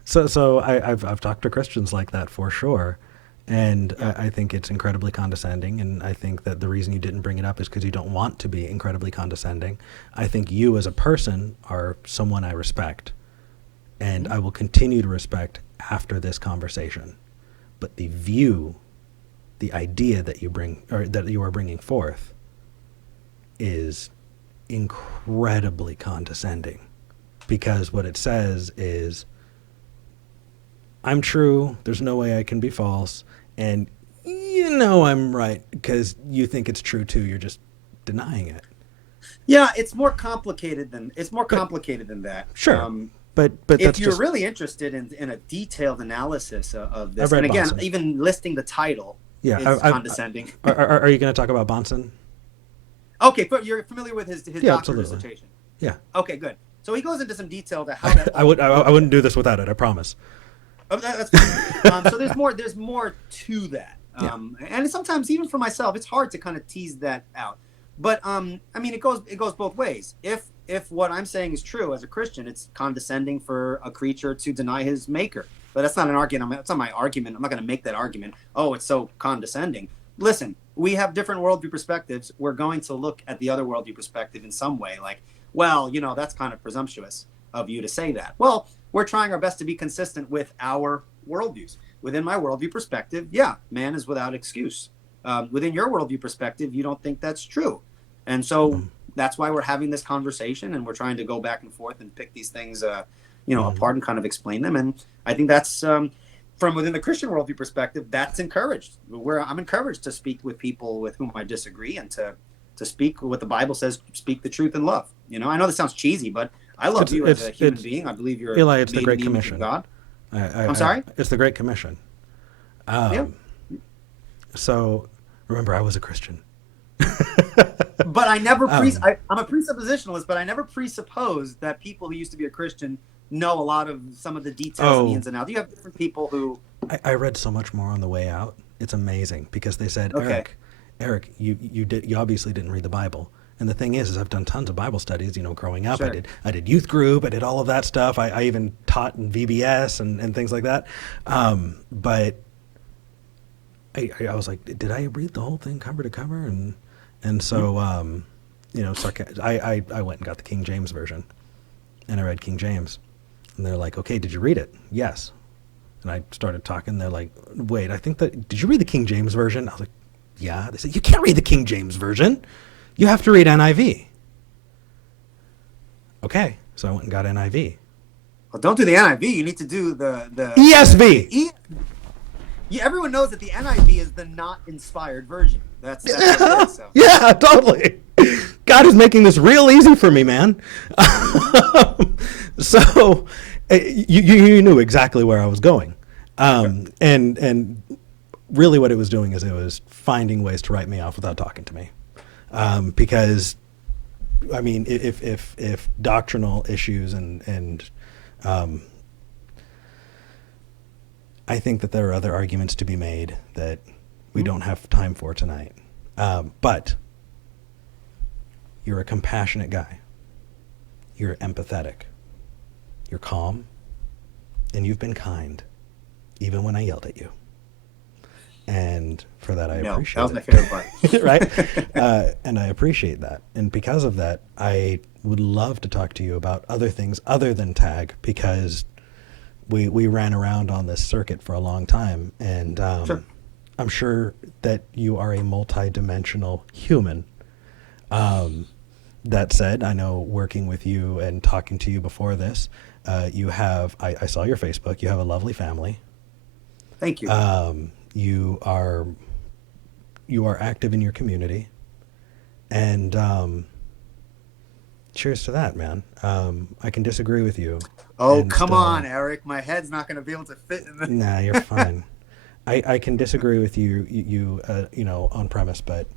So I've talked to Christians like that for sure, and I think it's incredibly condescending, and I think that the reason you didn't bring it up is because you don't want to be incredibly condescending. I think you as a person are someone I respect, and I will continue to respect after this conversation. But the idea that you bring, or that you are bringing forth, is incredibly condescending, because what it says is, I'm true, there's no way I can be false, and I'm right because you think it's true too, you're just denying it. Yeah, it's more complicated than that. Sure. But if you're really interested in a detailed analysis of this, and again, Bonson. Even listing the title is condescending. Are you going to talk about Bonson? Okay, but you're familiar with his doctoral dissertation. Yeah. Okay, good. So he goes into some detail to how that. I wouldn't do this without it. I promise. Oh, that's fine. So there's more to that, and sometimes even for myself, it's hard to kind of tease that out. But it goes both ways. If what I'm saying is true as a Christian, it's condescending for a creature to deny his maker. But that's not an argument. That's not my argument. I'm not going to make that argument. Oh, it's so condescending. Listen, we have different worldview perspectives. We're going to look at the other worldview perspective in some way. Like, well, that's kind of presumptuous of you to say that. Well, we're trying our best to be consistent with our worldviews. Within my worldview perspective, man is without excuse. Within your worldview perspective, you don't think that's true. And so that's why we're having this conversation, and we're trying to go back and forth and pick these things apart and kind of explain them. And I think that's from within the Christian worldview perspective, that's encouraged. I'm encouraged to speak with people with whom I disagree, and to speak what the Bible says, speak the truth in love. I know this sounds cheesy, but I love you as a human being. I believe you're Eli. It's the Great Commission. God. I'm sorry? It's the Great Commission. So remember, I was a Christian. But I never I'm a presuppositionalist, but I never presupposed that people who used to be a Christian know a lot of some of the details and the ins and outs. You have different people who... I read so much more on the way out. It's amazing, because they said, Eric, you obviously didn't read the Bible. And the thing is I've done tons of Bible studies, growing up. Sure. I did youth group, I did all of that stuff. I even taught in VBS and things like that. But I was like, did I read the whole thing cover to cover? And so, I went and got the King James version, and I read King James. And they're like, okay, did you read it? Yes. And I started talking. They're like, wait, did you read the King James version? I was like, yeah. They said, you can't read the King James version. You have to read NIV. Okay. So I went and got NIV. Well, don't do the NIV. You need to do the ESV. Everyone knows that the NIV is the not inspired version. That's what it is, so. Yeah, totally. God is making this real easy for me, man. So you knew exactly where I was going. And really what it was doing is it was finding ways to write me off without talking to me. Because, if doctrinal issues and I think that there are other arguments to be made that we don't have time for tonight. But you're a compassionate guy. You're empathetic. You're calm. And you've been kind, even when I yelled at you. And for that, I No, appreciate that was my it. favorite part. Right? And I appreciate that. And because of that, I would love to talk to you about other things other than tag, because we ran around on this circuit for a long time. And Sure. I'm sure that you are a multi-dimensional human. That said, I know working with you and talking to you before this, you have, I saw your Facebook, you have a lovely family. Thank you. You are active in your community, and cheers to that, man. I can disagree with you. Oh, and come still- on, Eric. My head's not going to be able to fit in the... Nah, you're fine. I can disagree with you on premise, but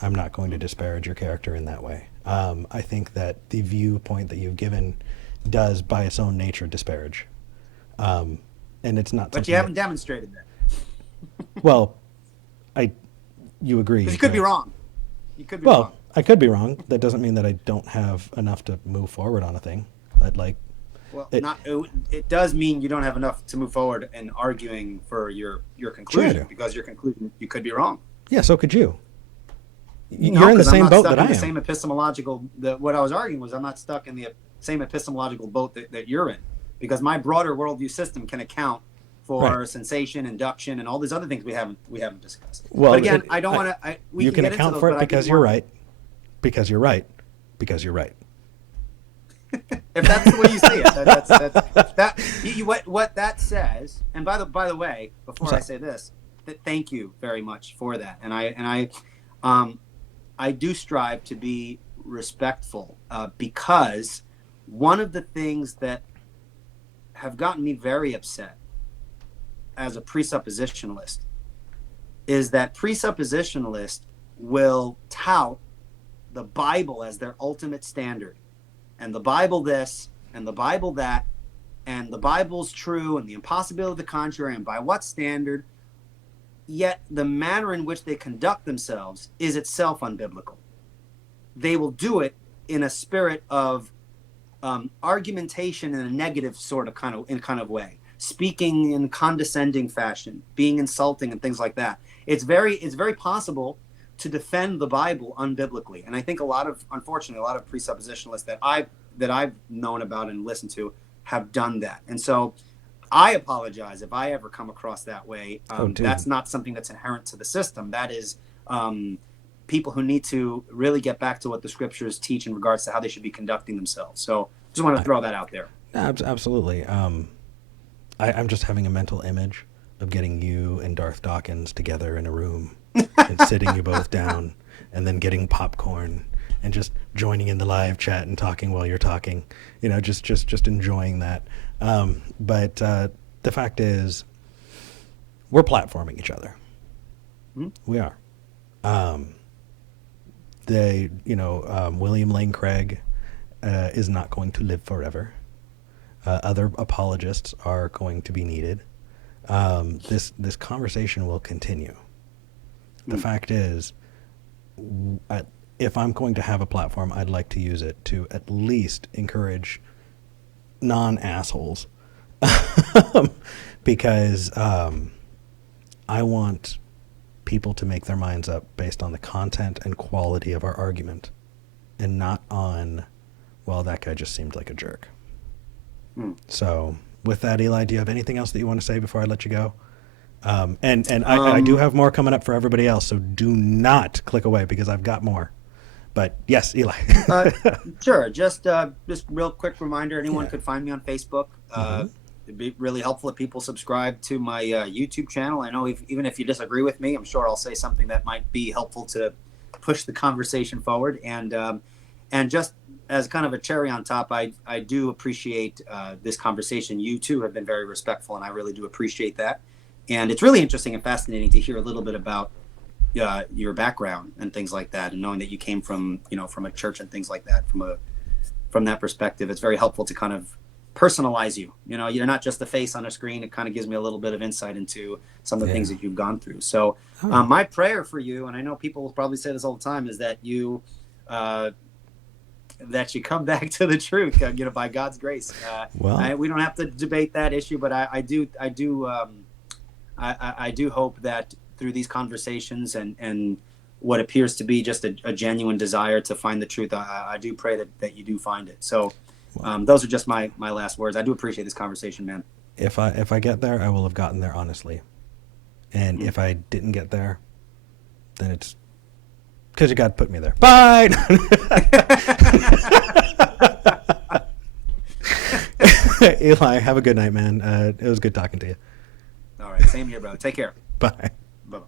I'm not going to disparage your character in that way. I think that the viewpoint that you've given does, by its own nature, disparage. And it's not. But you haven't demonstrated that. Well, you agree. Because you could be wrong. You could be Well, wrong. I could be wrong. That doesn't mean that I don't have enough to move forward on a thing. Well, it does mean you don't have enough to move forward in arguing for your conclusion, because your conclusion, you could be wrong. Yeah, so could you. No, You're in the 'cause I'm same not boat stuck that in I the am. same epistemological. What I was arguing was I'm not stuck in the same epistemological boat that you're in, because my broader worldview system can account for sensation, induction, and all these other things we haven't discussed. Well, but again, I don't want to. You can account for it because you're right. Because you're right. Because you're right. If that's the way you say it, what that says. And by the way, before I say this, thank you very much for that. And I do strive to be respectful, because one of the things that have gotten me very upset as a presuppositionalist is that presuppositionalists will tout the Bible as their ultimate standard, and the Bible this and the Bible that, and the Bible's true and the impossibility of the contrary, and by what standard, yet the manner in which they conduct themselves is itself unbiblical. They will do it in a spirit of argumentation in a negative kind of way, speaking in condescending fashion, being insulting and things like that. It's very possible to defend the Bible unbiblically, and I think unfortunately, a lot of presuppositionalists that I've known about and listened to have done that. And so I apologize if I ever come across that way. That's not something that's inherent to the system. That is people who need to really get back to what the scriptures teach in regards to how they should be conducting themselves. So just want to throw that out there. Absolutely. I'm just having a mental image of getting you and Darth Dawkins together in a room and sitting you both down, and then getting popcorn and just joining in the live chat and talking while you're talking, just enjoying that. But the fact is, we're platforming each other. Mm-hmm. We are. William Lane Craig is not going to live forever. Other apologists are going to be needed. This conversation will continue. The fact is, if I'm going to have a platform, I'd like to use it to at least encourage non-assholes, because I want people to make their minds up based on the content and quality of our argument, and not on, well, that guy just seemed like a jerk. So with that, Eli, do you have anything else that you want to say before I let you go? I do have more coming up for everybody else, so do not click away, because I've got more. But yes, Eli. Sure. Just real quick reminder, anyone could find me on Facebook. It'd be really helpful if people subscribe to my YouTube channel. I know even if you disagree with me, I'm sure I'll say something that might be helpful to push the conversation forward. And just as kind of a cherry on top, I do appreciate this conversation. You too have been very respectful, and I really do appreciate that. And it's really interesting and fascinating to hear a little bit about your background and things like that, and knowing that you came from a church and things like that. From that perspective, it's very helpful to kind of personalize you. You're not just a face on a screen. It kind of gives me a little bit of insight into some of the things that you've gone through. So my prayer for you, and I know people will probably say this all the time, is that you come back to the truth, by God's grace. We don't have to debate that issue, but I do hope that through these conversations and what appears to be just a genuine desire to find the truth. I do pray that you do find it. So those are just my last words. I do appreciate this conversation, man. If I get there, I will have gotten there honestly. And if I didn't get there, then it's because you God put me there. Bye. Eli, have a good night, man. It was good talking to you. All right, same here, brother. Take care. Bye. Bye.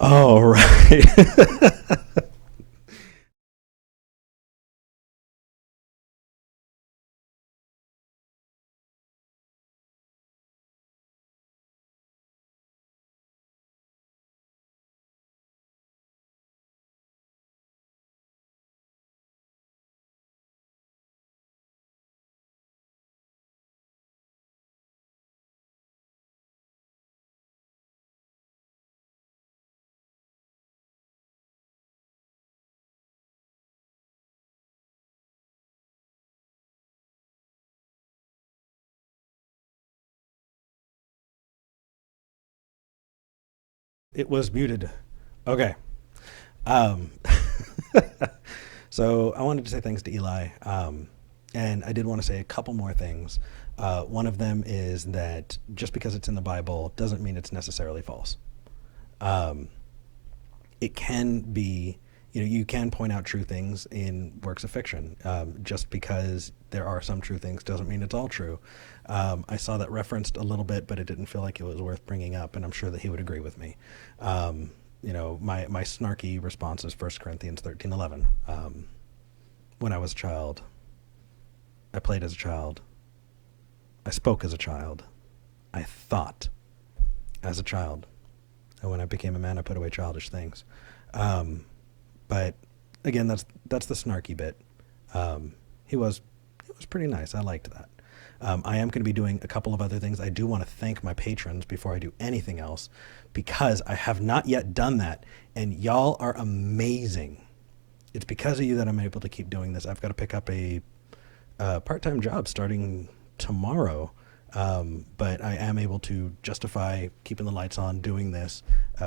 All right. It was muted. Okay. Um, so I wanted to say thanks to Eli. And I did want to say a couple more things. One of them is that just because it's in the Bible doesn't mean it's necessarily false. Um, it can be, you can point out true things in works of fiction. Just because there are some true things doesn't mean it's all true. I saw that referenced a little bit, but it didn't feel like it was worth bringing up, and I'm sure that he would agree with me. My snarky response is 1 Corinthians 13:11. When I was a child, I played as a child. I spoke as a child. I thought as a child. And when I became a man, I put away childish things. But again, that's the snarky bit. He was pretty nice. I liked that. I am going to be doing a couple of other things. I do want to thank my patrons before I do anything else, because I have not yet done that, and y'all are amazing. It's because of you that I'm able to keep doing this. I've got to pick up a part-time job starting tomorrow, but I am able to justify keeping the lights on doing this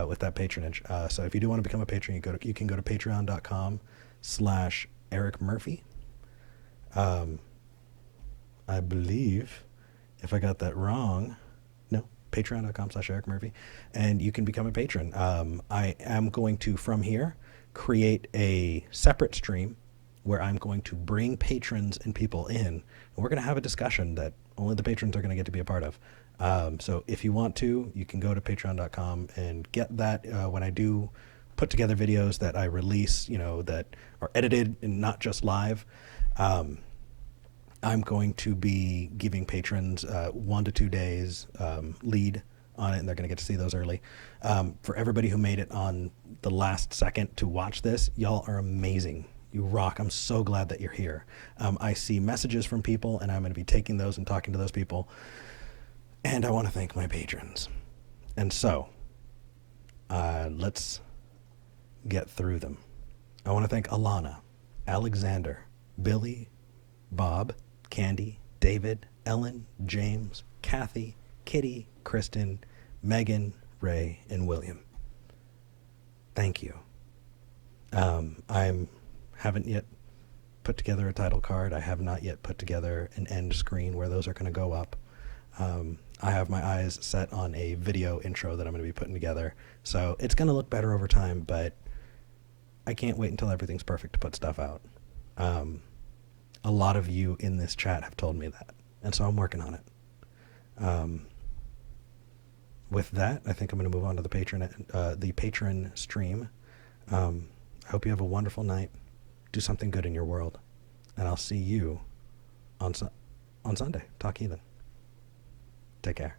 with that patronage. So if you do want to become a patron, you can go to patreon.com/Eric Murphy. I believe, if I got that wrong, no, patreon.com/Eric Murphy, and you can become a patron. I am going to, from here, create a separate stream where I'm going to bring patrons and people in, and we're going to have a discussion that only the patrons are going to get to be a part of. So if you want to, you can go to patreon.com and get that when I do put together videos that I release, that are edited and not just live. I'm going to be giving patrons 1 to 2 days lead on it, and they're going to get to see those early. For everybody who made it on the last second to watch this, y'all are amazing. You rock. I'm so glad that you're here. I see messages from people, and I'm going to be taking those and talking to those people. And I want to thank my patrons. And so, let's get through them. I want to thank Alana, Alexander, Billy, Bob, Candy, David, Ellen, James, Kathy, Kitty, Kristen, Megan, Ray, and William. Thank you. I haven't yet put together a title card. I have not yet put together an end screen where those are going to go up. I have my eyes set on a video intro that I'm going to be putting together. So it's going to look better over time, but I can't wait until everything's perfect to put stuff out. A lot of you in this chat have told me that, and so I'm working on it. With that, I think I'm going to move on to the patron stream. I hope you have a wonderful night. Do something good in your world, and I'll see you on Sunday. Talk heathen. Take care.